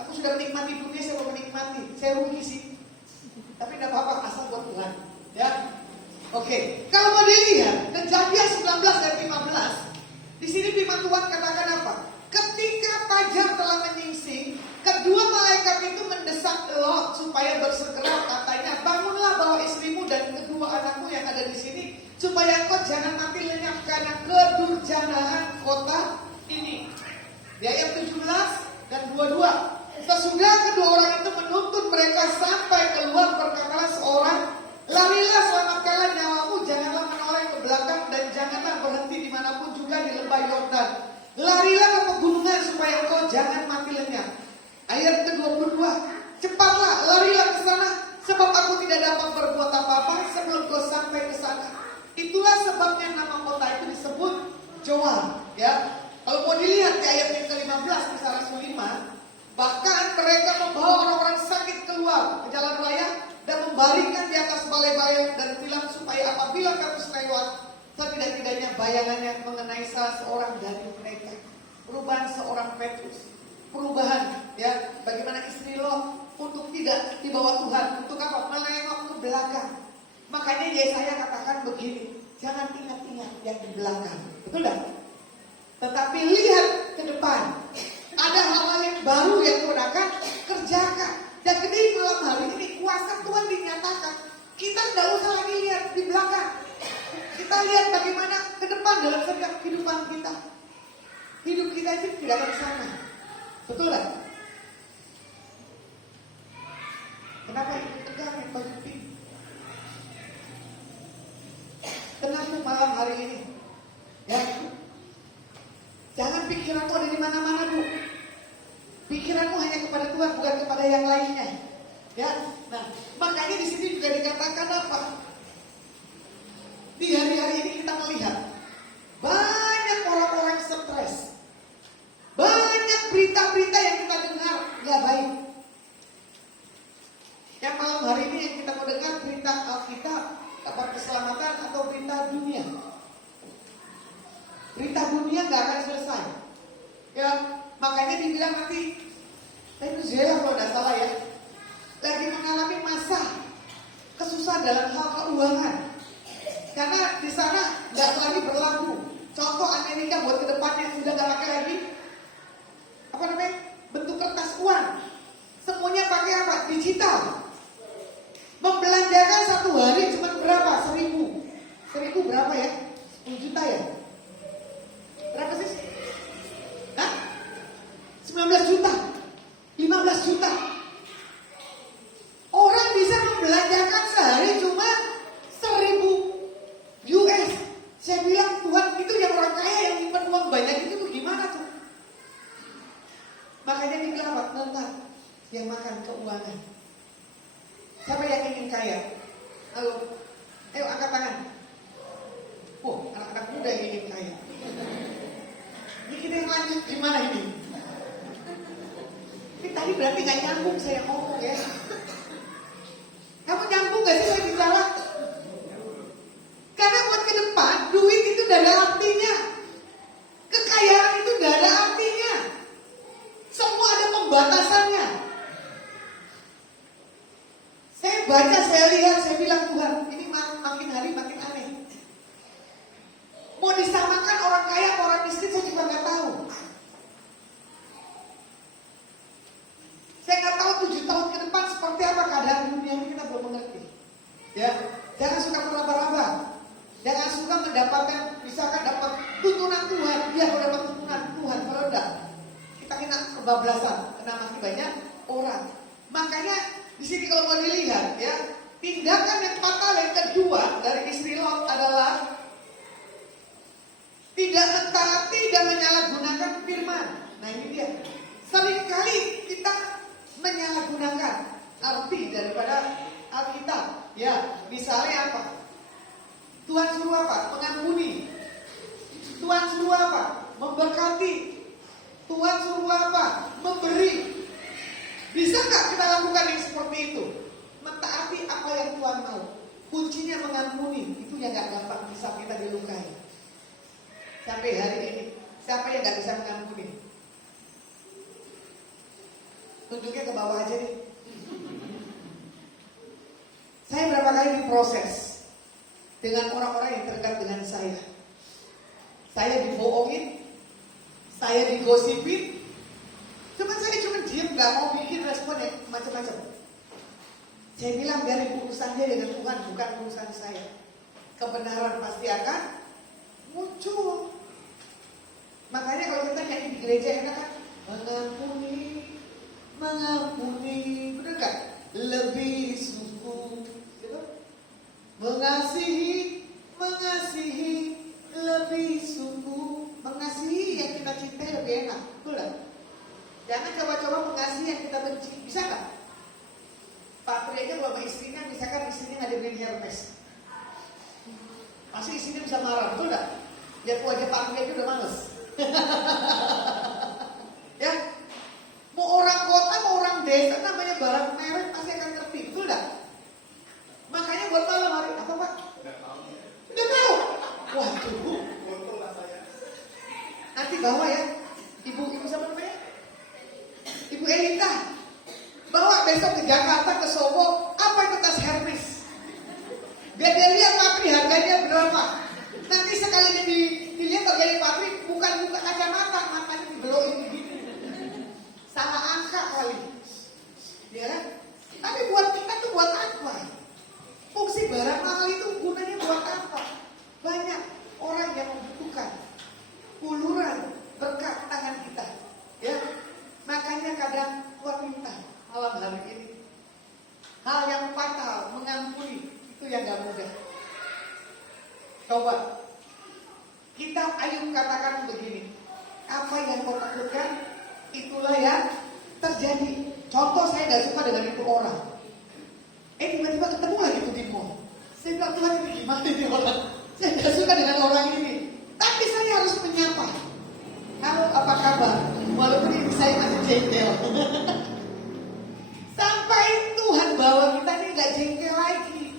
Aku sudah menikmati dunia, saya mau menikmati. Saya rugi sih, tapi tidak apa-apa, asal buat Tuhan. Ya, oke. Kalau mau dilihat Kejadian 19 dan 15, di sini firman Tuhan katakan apa? Ketika fajar telah menyingsing, kedua malaikat itu mendesak Lot supaya bersegera. Katanya, bangunlah bawa istrimu dan kedua anakmu yang ada di sini, supaya engkau jangan mati lenyap karena kedurjanaan kota ini. Di ayat 17 dan 22. Sesudah kedua orang itu menuntut mereka sampai keluar, berkatalah seorang, larilah selamatkanlah nyawamu, janganlah menoleh ke belakang dan janganlah berhenti dimanapun juga di lembah Yordan. Larilah ke pegunungan supaya engkau jangan mati lenyap. Ayat ke-22, cepatlah larilah ke sana, sebab aku tidak dapat berbuat apa-apa sebelum kau sampai ke sana. Itulah sebabnya nama kota itu disebut Joal. Ya, kalau mau dilihat di ayat yang ke-15 Kisah Rasul 5. Bahkan mereka membawa orang-orang sakit keluar ke jalan raya dan membaringkan di atas balai-balai dan bilang supaya apabila kamu selewat, setidak-tidaknya bayangannya mengenai salah seorang dari mereka. Perubahan seorang Petrus. perubahan, ya. Bagaimana istri Lot untuk tidak dibawa Tuhan, untuk apa? Melengok ke belakang. Makanya Yesaya katakan begini, jangan ingat-ingat yang di belakang, betul tak? Tetapi lihat ke depan. Ada hal-hal yang baru yang Tuhan akan kerjakan. Dan di malam hari ini kuasa Tuhan dinyatakan. Kita tidak usah lagi lihat di belakang. Kita lihat bagaimana ke depan dalam setiap kehidupan kita. Hidup kita itu tidak akan sama. Betul tak? Kenapa itu tegang yang baju pink? Kenapa malam hari ini? Ya, jangan pikiranmu ada di mana-mana, Bu. Pikiranmu hanya kepada Tuhan, bukan kepada yang lainnya. Ya, nah, makanya di sini juga dikatakan apa? Di hari-hari ini kita melihat banyak orang-orang stres, banyak berita-berita yang kita dengar nggak baik. Yang malam hari ini yang kita mau dengar berita Alkitab, kabar keselamatan atau berita dunia. Berita dunia nggak akan selesai. Ya, makanya dibilang nanti Venezuela kalau tidak salah ya, lagi mengalami masa kesusahan dalam hal keuangan. Karena di sana nggak lagi berlaku. Contoh Amerika buat kedepannya sudah nggak pakai lagi apa namanya bentuk kertas uang. Semuanya pakai apa? Digital. Membelanjakan satu hari cuma berapa? 1.000 berapa ya? 10 juta ya? Berapa sih? Hah? 19 juta 15 juta. Orang bisa membelanjakan sehari cuma 1.000 US. Saya bilang Tuhan, itu yang orang kaya yang nyimpan uang banyak itu tuh gimana tuh? Makanya dibilang apa? Nentar yang makan keuangan. Siapa yang ingin kaya? Halo, ayo angkat tangan. Anak-anak muda yang ingin kaya. Ini kita yang lanjut gimana ini? Ini tadi berarti gak nyambung saya ngomong ya. Kamu nyambung gak sih saya bicara? Karena buat ke depan, duit itu gak ada artinya. Kekayaan itu gak ada artinya. Semua ada pembatasannya. Saya baca, saya lihat, saya bilang Tuhan, ini makin hari makin aneh. Mau disamakan orang kaya atau orang miskin saya juga nggak tahu. Saya nggak tahu 7 tahun ke depan seperti apa keadaan dunia ini, kita belum mengerti. Ya, jangan suka meraba-raba, jangan suka mendapatkan, misalkan dapat tuntunan Tuhan, dia kalau dapat tuntunan Tuhan, kalau enggak kita kena kebablasan, kena mati banyak orang. Makanya di sini kalau mau dilihat, ya, tindakan yang fatal yang kedua dari istri Lot adalah tidak mentaati dan menyalahgunakan firman. Nah ini dia. Seringkali kita menyalahgunakan arti daripada Alkitab. Ya, misalnya apa? Tuhan suruh apa? Mengampuni. Tuhan suruh apa? Memberkati. Tuhan suruh apa? Memberi. Bisa nggak kita lakukan yang seperti itu? Mentaati apa yang Tuhan mau. Kuncinya mengampuni. Itu yang nggak gampang bisa kita dilukai. Sampai hari ini, siapa yang gak bisa mengampuni? Tunjuknya ke bawah aja nih. Saya berapa kali diproses dengan orang-orang yang terdekat dengan saya. Saya dibohongin, saya digosipin. Saya cuma diam, gak mau bikin respon yang macam-macam. Saya bilang dari urusan dia dengan Tuhan, bukan urusan saya. Kebenaran pasti akan muncul. Makanya kalau kita nyanyi di gereja enak kan, mengampuni, benar nggak? Lebih sungguh, gitu? Mengasihi, lebih sungguh. Mengasihi yang kita cintai lebih enak, betul nggak? Jangan coba-coba mengasihi yang kita benci, bisa nggak? Pak Tri aja kalau sama istrinya, misalkan istrinya nggak dibeliin Hermes, pasti istrinya bisa marah, betul nggak? Lihat wajah Pak Tri aja udah males. Ya, mau orang kota, mau orang desa, namanya barang merek pasti akan ngerti, betul nggak? Makanya buat malam hari apa Pak? Udah tahu? Waduh, nanti bawa ya, ibu siapa namanya? Melita, bawa besok ke Jakarta, ke Solo, apa itu tas Hermes? Biar dia lihat Patri harganya berapa. Nanti sekali dilihat harganya Patri, bukan buka kacamata, matanya dibelokin begini. Salah angka kali. Ya kan? Tapi buat kita itu buat apa? Fungsi barang mahal itu gunanya buat apa? Banyak orang yang membutuhkan uluran berkat tangan kita. Ya, makanya kadang Tuhan minta malam hari ini hal yang fatal, mengampuni, itu yang gak mudah. Coba kita ayo katakan begini, apa yang kau takutkan itulah yang terjadi. Contoh, saya gak suka dengan itu orang, tiba-tiba ketemu lagi tuh di mall. Saya bilang, Tuhan ini gimana ini orang? Saya gak suka dengan orang ini, tapi saya harus menyapa. Kamu apa kabar? Walaupun ini saya masih jengkel. Sampai Tuhan bawa kita ini gak jengkel lagi.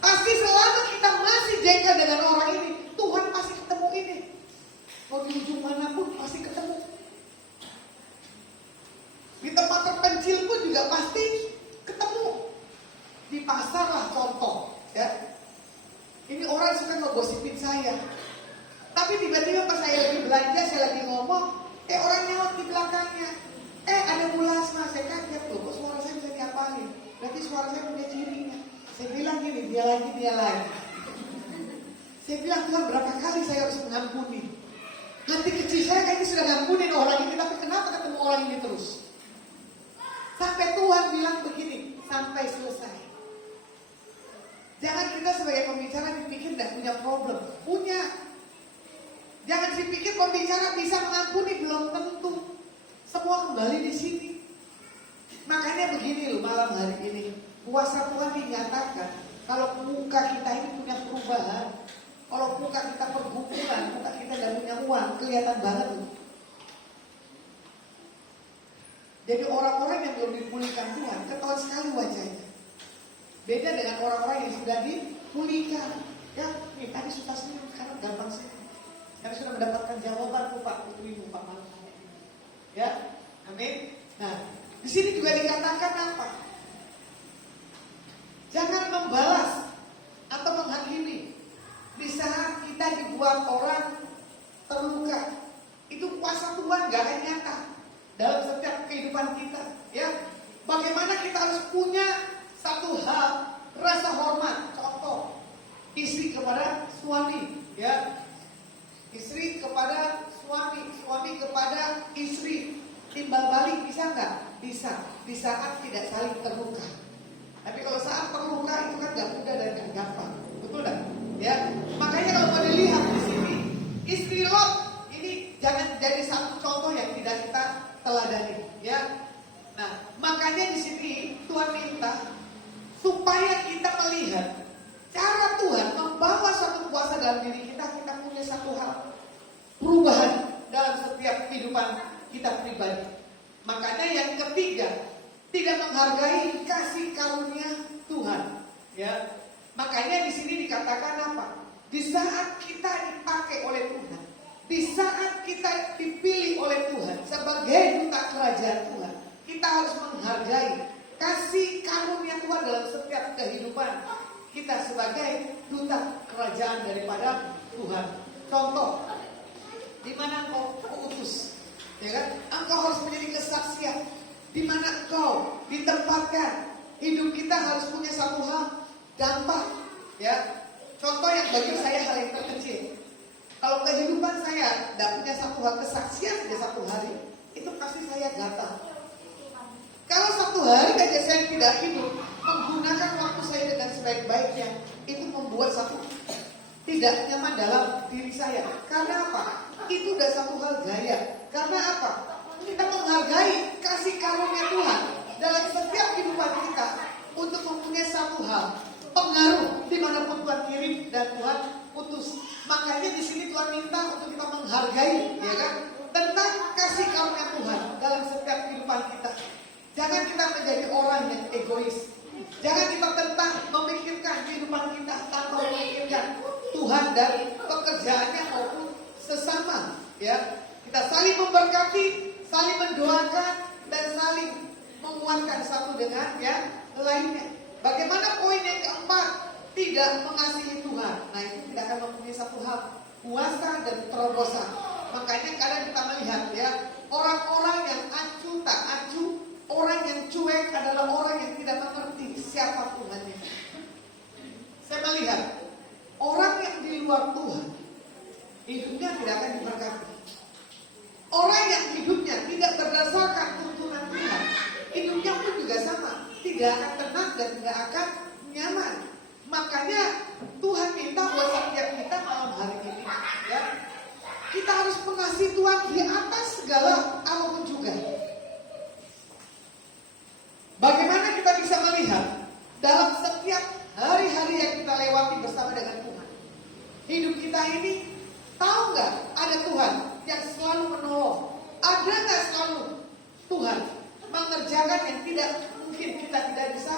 Pasti selama kita masih jengkel dengan orang ini, Tuhan pasti ketemu ini. Mau di ujung manapun pasti ketemu. Di tempat terpencil pun juga pasti ketemu. Di pasar lah contoh, ya. Ini orang suka ngegosipin saya. Tapi tiba-tiba pas saya lagi belanja, saya lagi ngomong, orang nyaut di belakangnya. Ada Mulasma, saya kaget loh, kok suara saya bisa diapalin? Berarti suara saya punya cirinya. Saya bilang gini, dia lagi. Saya bilang, Tuhan berapa kali saya harus mengampuni? Hati kecil saya kayaknya sudah ngampunin orang ini, tapi kenapa ketemu orang ini terus? Sampai Tuhan bilang begini, sampai selesai. Jangan kita sebagai pembicara dipikir tidak punya problem. Punya. Jangan dipikir pembicara bisa mengampuni, belum tentu. Semua kembali di sini. Makanya begini loh malam hari ini. Kuasa Tuhan dinyatakan. Kalau muka kita ini punya perubahan. Kalau muka kita pergumulan, muka kita tidak punya uang, kelihatan banget loh. Jadi orang-orang yang belum dipulihkan Tuhan, ketahuan sekali wajahnya. Beda dengan orang-orang yang sudah dipulihkan. Ya, nih tadi suka senyum, sekarang gampang senyum. Karena sudah mendapatkan jawaban Pak Putri, Pak Malam. Ya, amin. Nah, di sini juga dikatakan apa? Jangan membalas atau menghakimi di saat kita dibuat orang terluka. Itu kuasa Tuhan gak akan nyata dalam setiap kehidupan kita. Ya, bagaimana kita harus punya satu hal, rasa hormat. Contoh, istri kepada suami, ya. Istri kepada suami, suami kepada istri. Timbal balik bisa nggak? Bisa. Di saat tidak saling terluka. Tapi kalau saat terluka itu kan nggak mudah dan nggak gampang. Betul nggak? Ya. Makanya kalau mau dilihat di sini, istri Lot ini jangan jadi satu contoh yang tidak kita teladani. Ya. Nah, makanya di sini Tuhan minta supaya kita melihat cara Tuhan membawa suatu kuasa dalam diri kita, kita punya satu hal perubahan dalam setiap kehidupan kita pribadi. Makanya yang ketiga, tidak menghargai kasih karunia Tuhan. Ya, makanya di sini dikatakan apa? Di saat kita dipakai oleh Tuhan, di saat kita dipilih oleh Tuhan sebagai duta kerajaan Tuhan, kita harus menghargai kasih karunia Tuhan dalam setiap kehidupan kita sebagai duta kerajaan daripada Tuhan. Contoh, di mana engkau utus, ya kan? Engkau harus menjadi kesaksian. Di mana engkau ditempatkan, hidup kita harus punya satu hal, dampak. Ya, contoh yang bagi saya hal yang terkecil. Kalau kehidupan saya tidak punya satu hal kesaksian di satu hari, itu pasti saya gatal. Kalau satu hari saja saya tidak hidup, menggunakan waktu saya dengan sebaik-baiknya, itu membuat satu tidak nyaman dalam diri saya. Karena apa? Itu udah satu hal gaya. Karena apa? Kita menghargai kasih karunia Tuhan dalam setiap kehidupan kita untuk mempunyai satu hal, pengaruh dimanapun Tuhan kirim dan Tuhan utus. Makanya di sini Tuhan minta untuk kita menghargai, ya kan, tentang kasih karunia Tuhan dalam setiap kehidupan kita. Jangan kita menjadi orang yang egois. Jangan kita tentang memikirkan kehidupan kita tanpa memikirkan Tuhan dan pekerjaannya maupun sesama. Ya, kita saling memberkati, saling mendoakan, dan saling dengan yang lainnya. Bagaimana poin yang keempat? Tidak mengasihi Tuhan. Nah, itu tidak akan mempunyai satu hal, kuasa dan terobosan. Makanya kadang kita melihat ya, orang-orang yang acuh tak acuh, orang yang cuek adalah orang yang tidak mengerti siapa Tuhannya. Saya melihat orang yang di luar Tuhan, hidupnya tidak akan diberkati. Orang yang hidupnya tidak berdasarkan tuntunan Tuhan, hidupnya pun juga sama, tidak akan tenang dan tidak akan nyaman. Makanya Tuhan minta buat setiap kita malam hari ini, ya, kita harus mengasihi Tuhan di atas segala apapun juga. Bagaimana kita bisa melihat dalam setiap hari-hari yang kita lewati bersama dengan Tuhan, hidup kita ini, tahu nggak ada Tuhan yang selalu menolong? Ada nggak selalu Tuhan mengerjakan yang tidak mungkin kita tidak bisa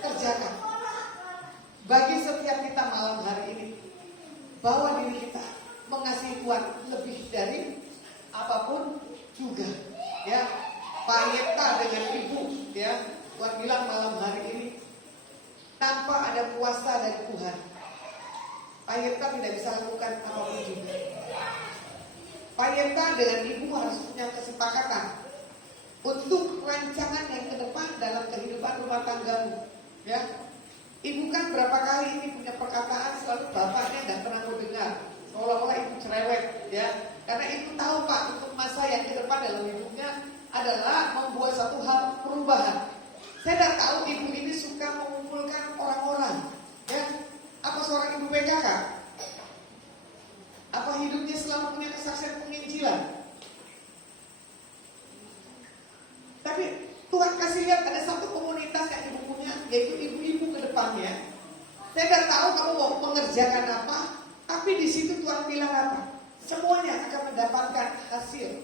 kerjakan? Bagi setiap kita malam hari ini, bawa diri kita mengasihi Tuhan lebih dari apapun juga. Ya, Pak Yeta dengan Ibu, ya, Tuhan bilang malam hari ini, tanpa ada kuasa dari Tuhan, Pak Yeta tidak bisa lakukan apapun juga. Pak Yeta dengan Ibu harus punya kesepakatan untuk rancangan yang ke depan dalam kehidupan rumah tanggamu. Ya, Ibu kan berapa kali ini punya perkataan selalu bapaknya nggak pernah mau dengar, seolah-olah ibu cerewet, ya. Karena ibu tahu Pak, untuk masa yang ke depan dalam hidupnya adalah membuat satu hal perubahan. Saya tidak tahu ibu ini suka mengumpulkan orang-orang, ya. Apa seorang ibu PKK? Apa hidupnya selalu punya kesaksian penginjilan? Tapi Tuhan kasih lihat ada satu komunitas yang ibu punya, yaitu ibu-ibu ke depannya. Saya tidak tahu kamu mau mengerjakan apa, tapi di situ Tuhan bilang apa? Semuanya akan mendapatkan hasil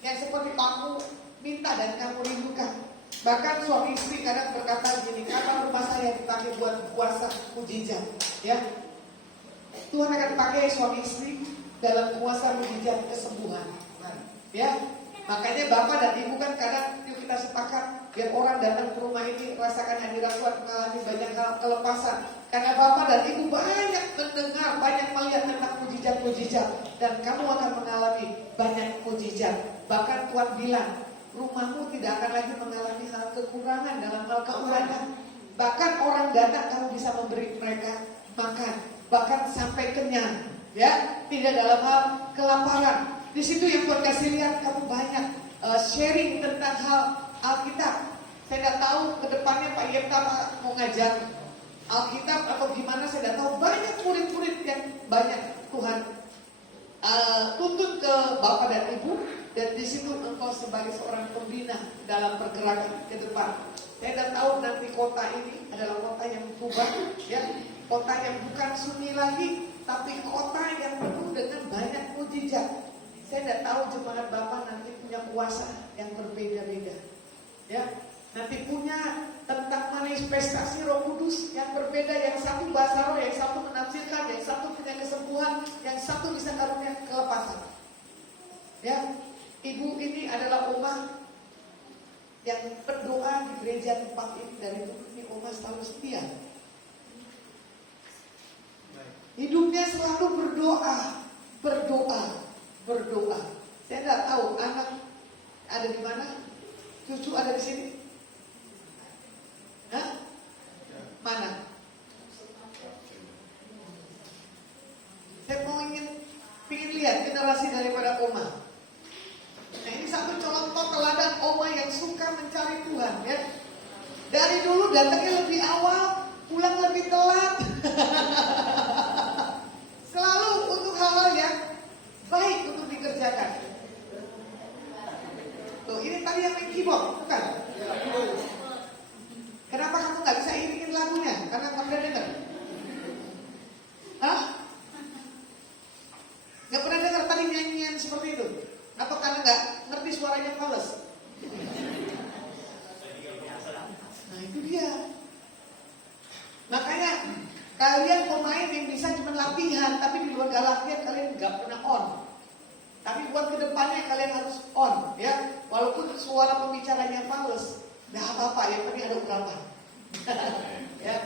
yang seperti kamu minta dan kamu rindukan. Bahkan suami istri kadang berkata gini, karena rumah saya dipakai buat kuasa mujizat, ya. Tuhan akan pakai suami istri dalam kuasa mujizat kesembuhan, ya. Makanya Bapak dan Ibu kan kadang yuk kita sepakat biar orang datang ke rumah ini rasakan hadirat Tuhan, mengalami banyak hal kelepasan. Karena Bapak dan Ibu banyak mendengar, banyak melihat tentang mujizat-mujizat, dan kamu akan mengalami banyak mujizat. Bahkan Tuhan bilang, rumahmu tidak akan lagi mengalami hal kekurangan dalam hal keuangan. Bahkan orang datang kamu bisa memberi mereka makan, bahkan sampai kenyang, ya, tidak dalam hal kelaparan. Di situ yang Tuhan kasih lihat kamu banyak sharing tentang hal Alkitab. Saya tidak tahu ke depannya Pak Yenta mau ngajar Alkitab atau gimana, saya tidak tahu. Banyak murid-murid yang banyak Tuhan tuntut ke Bapak dan Ibu, dan di situ engkau sebagai seorang pembina dalam pergerakan ke depan. Saya tidak tahu nanti kota ini adalah kota yang berubah, ya, kota yang bukan sunyi lagi, tapi kota yang penuh dengan banyak mujizat. Saya tidak tahu jemaat Bapak nanti punya kuasa yang berbeda-beda, ya. Nanti punya tentang manifestasi Roh Kudus yang berbeda, yang satu bahasa roh, yang satu menafsirkan, yang satu punya kesembuhan, yang satu bisa karunia kelepasan. Ya, Ibu ini adalah Oma yang berdoa di gereja tempat ini, dari dulu ini Oma selalu setia. Hidupnya selalu berdoa. Saya tidak tahu anak ada di mana, cucu ada di sini. Hah? Mana? Saya mau ingin lihat generasi daripada Oma. Nah, ini satu contoh teladan Oma yang suka mencari Tuhan, ya. Dari dulu datangnya lebih awal, pulang lebih telat. Selalu untuk hal-hal yang baik untuk dikerjakan. Tuh, ini tadi yang main keyboard, bukan? Kenapa kamu nggak bisa iringin lagunya? Karena kamu udah dengar? Hah? Gak pernah dengar tadi nyanyian seperti itu? Atau karena nggak ngerti suaranya fals? Nah, itu dia. Makanya kalian pemain yang bisa cuma latihan, tapi di luar latihan kalian nggak pernah on. Tapi buat kedepannya kalian harus on, ya. Walaupun suara pembicaranya fals, nggak apa-apa, yang penting ada berapa. Ya.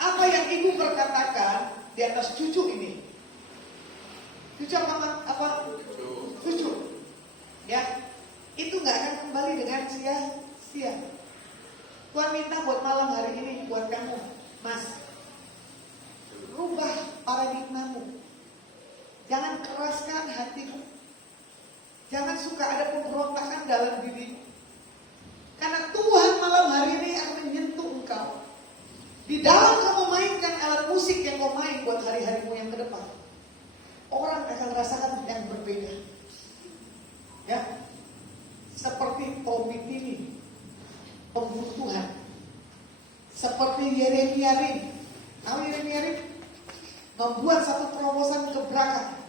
Apa yang ibu perkatakan di atas cucu ini? Cucu apa? Cucu. Ya. Itu nggak akan kembali dengan sia-sia. Tuhan minta buat malam hari ini buat kamu, Mas. Rubah paradigmamu. Jangan keraskan hatimu. Jangan suka ada pemberontakan dalam dirimu. Karena Tuhan malam hari ini akan menyentuh engkau. Di dalam kamu mainkan alat musik yang kau main buat hari-harimu yang ke depan, orang akan rasakan yang berbeda. Ya, seperti Tommy ini, pemburu Tuhan. Seperti Yeremia Rim. Tahu Yeremia Rim? Membuat satu terobosan gebrakan.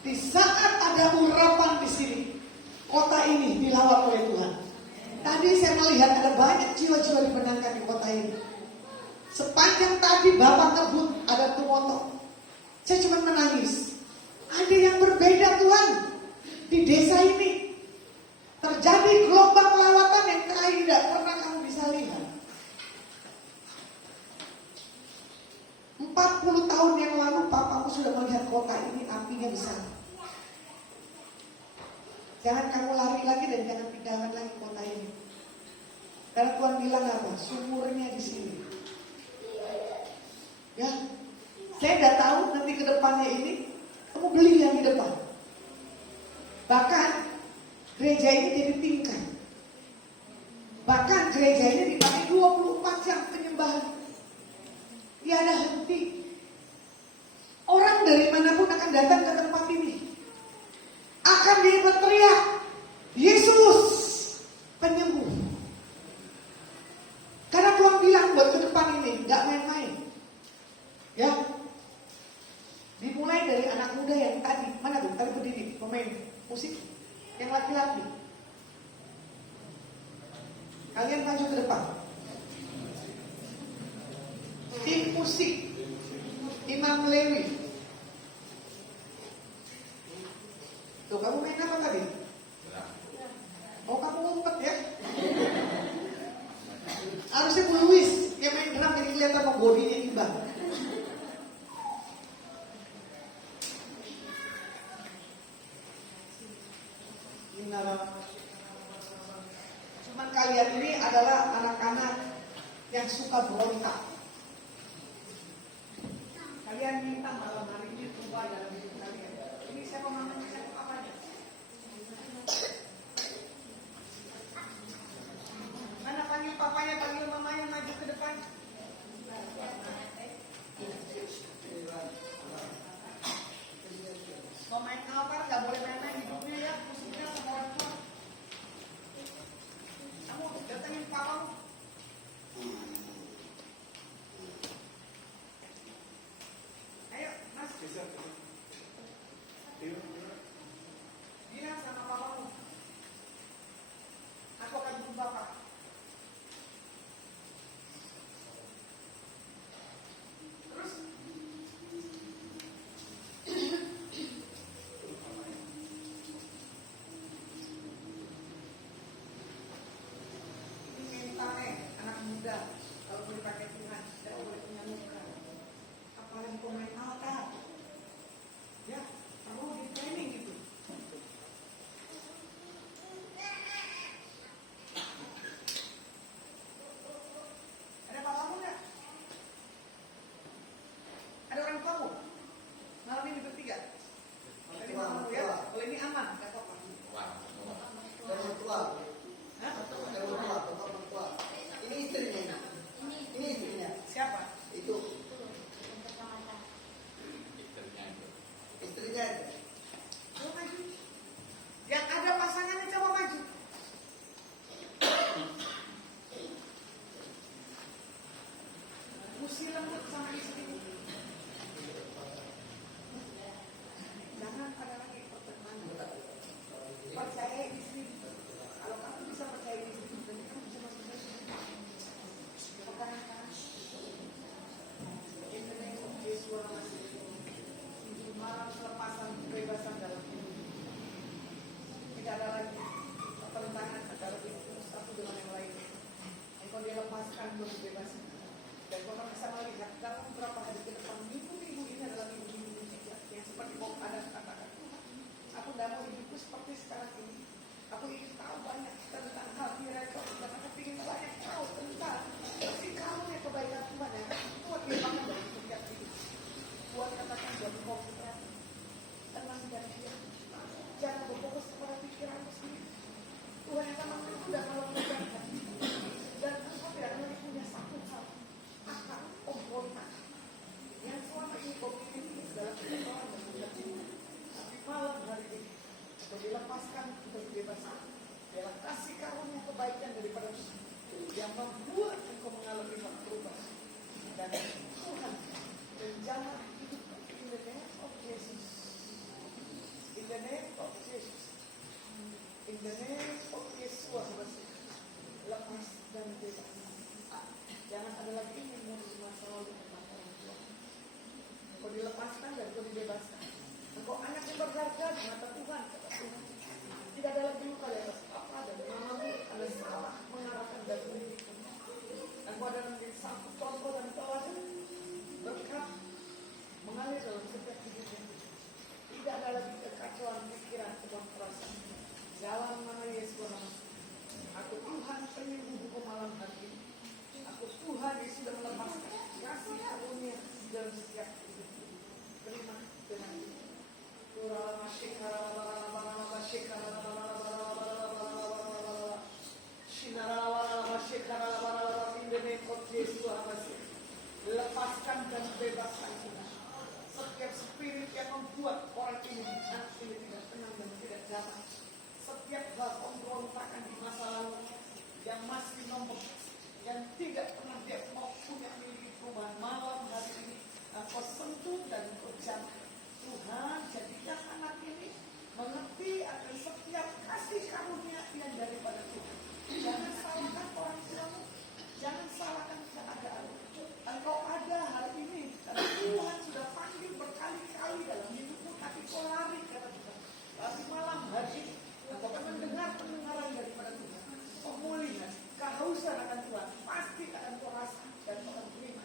Di saat ada urapan di sini, kota ini dilawat oleh Tuhan. Tadi saya melihat ada banyak jiwa-jiwa dimenangkan di kota ini. Sepanjang tadi Bapak ngebut ada tumoto. Saya cuma menangis. Ada yang berbeda Tuhan di desa ini. Terjadi gelombang lawatan yang tidak pernah kamu bisa lihat. 40 tahun yang lalu papamu sudah melihat kota ini apinya besar. Jangan kamu lari lagi dan jangan tinggalkan lagi kota ini. Karena Tuhan bilang apa? Sumurnya di sini. Ya, saya tidak tahu nanti ke depannya ini kamu beli yang di depan. Bahkan gereja ini jadi tingkat. Bahkan gereja ini dipakai 24 jam penyembahan. Tiada henti. Orang dari manapun akan datang ke tempat ini. Akan dia berteriak, Yesus penyembuh. Karena Tuhan bilang buat ke depan ini gak main-main. Ya. Dimulai dari anak muda yang tadi, mana tuh? Tadi berdiri, pemain musik yang laki-laki. Kalian maju ke depan. Tim musik Imam Lewi. Tuh kamu main apa tadi? Oh kamu ngumpet ya? Harusnya Bu Luis yang main drum jadi kelihatan mau bodinya imbang. Cuman kalian ini adalah anak-anak yang suka berontak. Kalian minta malam hari ini ubah dalam hidup kalian. Ini saya mau ngomong, saya mau apa aja? Mana panggil papanya, panggil mamanya maju ke depan. Mau main apa? Gak boleh main-main hidupnya ya. Musiknya sama orang tua. Kamu datangin papamu. Ayo, Mas. Bilang sama papamu. Aku akan bunuh bapak. Terus ini mentalnya anak muda. Kalau boleh pakai Tuhan, tidak boleh punya muka. Apalagi pemain altar. Ya, kamu di training gitu. Ada papamu enggak? Ada orang tuamu? Malam ini bertiga. Ini mamamu ya. Kalau ini aman, enggak apa-apa. Orang tua, Hah? orang tua. Ini istrinya. Ini istrinya. Siapa? Itu istrinya. Coba maju. Yang ada pasangannya coba maju. Mesti lembut sama istri. Jangan ada lagi pertemanan. Percaya istri. Kalau kamu bisa percaya istri, berarti kamu bisa masuk surga. Sekarang in the name of Yesus malam kelepasan kebebasan dalam hidup. Tidak ada lagi pertentangan antara satu dengan yang lain. yang membuat engkau mengalami perubahan. Dan Tuhan menjamah hidup in the name of Jesus. In the name of Jesus. In the name of Yesus. Lepas dan bebas. Jangan ada lagi memori masa lalu tentang orang tua. Kau dilepaskan dan kau dibebaskan. Engkau anak yang berharga di mata Tuhan, kata Tuhan. Tidak ada lagi luka di atas papa dan mamamu. Ada salah mengarahkan dan mendidik. Engkau adalah menjadi satu contoh dan teladan berkat mengalir dalam setiap hidupnya. Tidak ada lagi kekacauan pikiran dan perasaan. Dalam nama Yesus, aku Tuhan penyembuh hukum malam hari ini. Aku Tuhan yang sudah melepaskan kasih karunia dalam setiap hidup. Terima dengan lepaskan dan bebaskan kita. Setiap spirit yang membuat orang ini tidak tenang dan tidak damai. Setiap hal pemberontakan di masa lalu yang masih nombok, yang tidak pernah dia mau punya milik rumah malam hari ini, engkau sentuh dan engkau jamah. Tuhan, jadikan anak ini mengerti akan setiap kasih karunia yang daripada Tuhan. Jangan salahkan orang tuamu, jangan salahkan keadaan. Engkau ada hari ini karena Tuhan sudah panggil berkali-kali dalam hidupmu, tapi kau lari kata Tuhan. Tapi malam hari ini engkau akan mendengar pendengaran daripada Tuhan. Pemulihan, kehausan akan Tuhan pasti akan kau rasa dan kau akan terima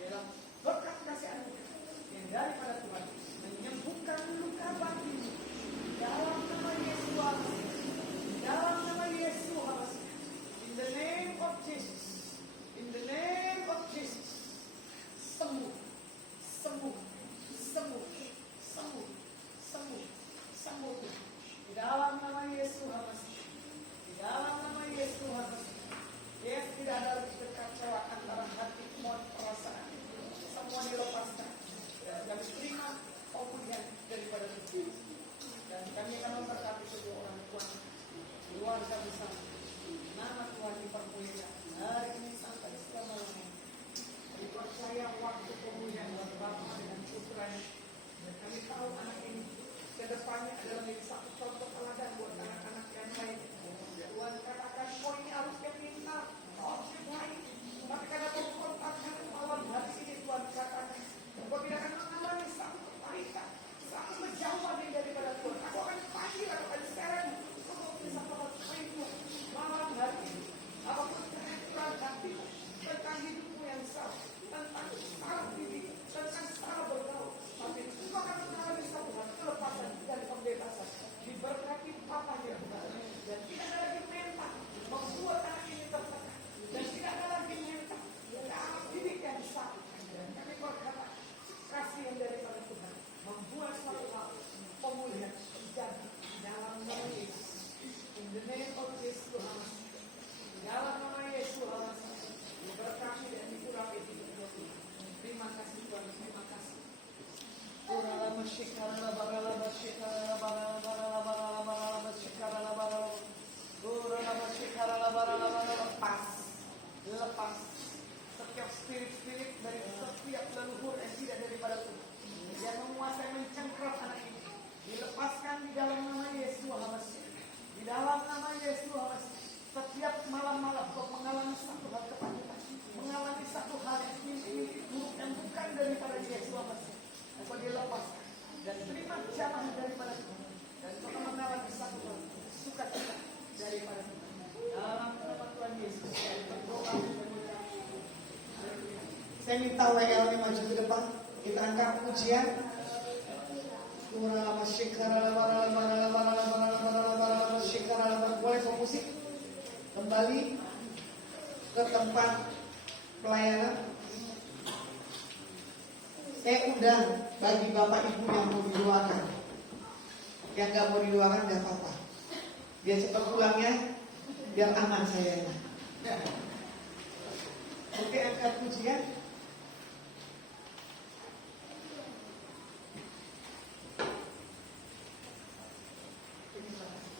dalam berkat kasih anugerah yang daripada Tuhan menyembuhkan luka batinmu dalam nama Yesus. Dalam nama Yesus. In the name of Jesus. In the name of Jesus. Sembuh, sembuh, sembuh, sembuh, sembuh, sembuh. Di dalam nama Yesus. Di dalam nama Yesus. Yes, tidak ada lagi kekacauan antara hati maupun perasaan. Semua dilepaskan. Dan kami terima pemulihan daripada Tuhan. Dan kami akan memberkati semua orang tua keluarga besar. Nama Tuhan dipermuliakan hari ini sampai selama-lamanya. Kami percaya waktu pemulihan buat Bapa dengan putranya. Dan kami tahu anak ini ke depannya adalah menjadi satu contoh teladan buat anak-anak yang lain. Tuhan katakan, kau ini harus yang pintar, kau harus yang baik. Tapi karena kau kontakkan malam hari ini, Tuhan katakan, kau tidak akan mengalami satu kebaikan, satu kejauhan daripada Tuhan. Aku akan panggil, aku akan seret, kau bisa memperbaiki malam hari ini. Apapun kehancuran hatimu, tentang hidupmu yang salah, tentang salah diri, tentang salah bergaul. Tapi engkau akan mengalami satu hal, kelepasan dan pembebasan. Diberkati Bapa yang benar. Dan tidak ada lagi mental membuat anak ini tertekan. Dan tidak ada lagi mental dalam diri yang salah. Dan kami berkata, kasih yang daripada Tuhan membuat suatu hal pemulihan terjadi dalam nama Yesus. In the name of Jesus. Dalam nama Yesus. Diberkati dan dikurangi hidup Tuhan. Terima kasih Tuhan, terima kasih. Lepas setiap spirit-spirit dari setiap leluhur yang tidak daripada Tuhan yang menguasai mencengkram anak ini, dilepaskan di dalam nama Yesus. Di dalam nama Yesus. Setiap malam-malam kau mengalami satu hal ketakutan, mengalami satu hal yang mimpi buruk yang bukan daripada Yesus. Engkau dilepaskan dan terima jamah daripada Tuhan. Dan kau mengalami satu hal sukacita daripada Tuhan. Dalam nama Tuhan Yesus, berdoa dan berdoa. Saya minta layarnya maju ke depan. Kita angkat pujian. Boleh musik kembali ke tempat pelayanan. Saya undang bagi bapak ibu yang mau didoakan. Yang gak mau didoakan gak apa-apa. Biar cepat pulangnya, biar aman saya. Oke, angkat pujian. Terima kasih.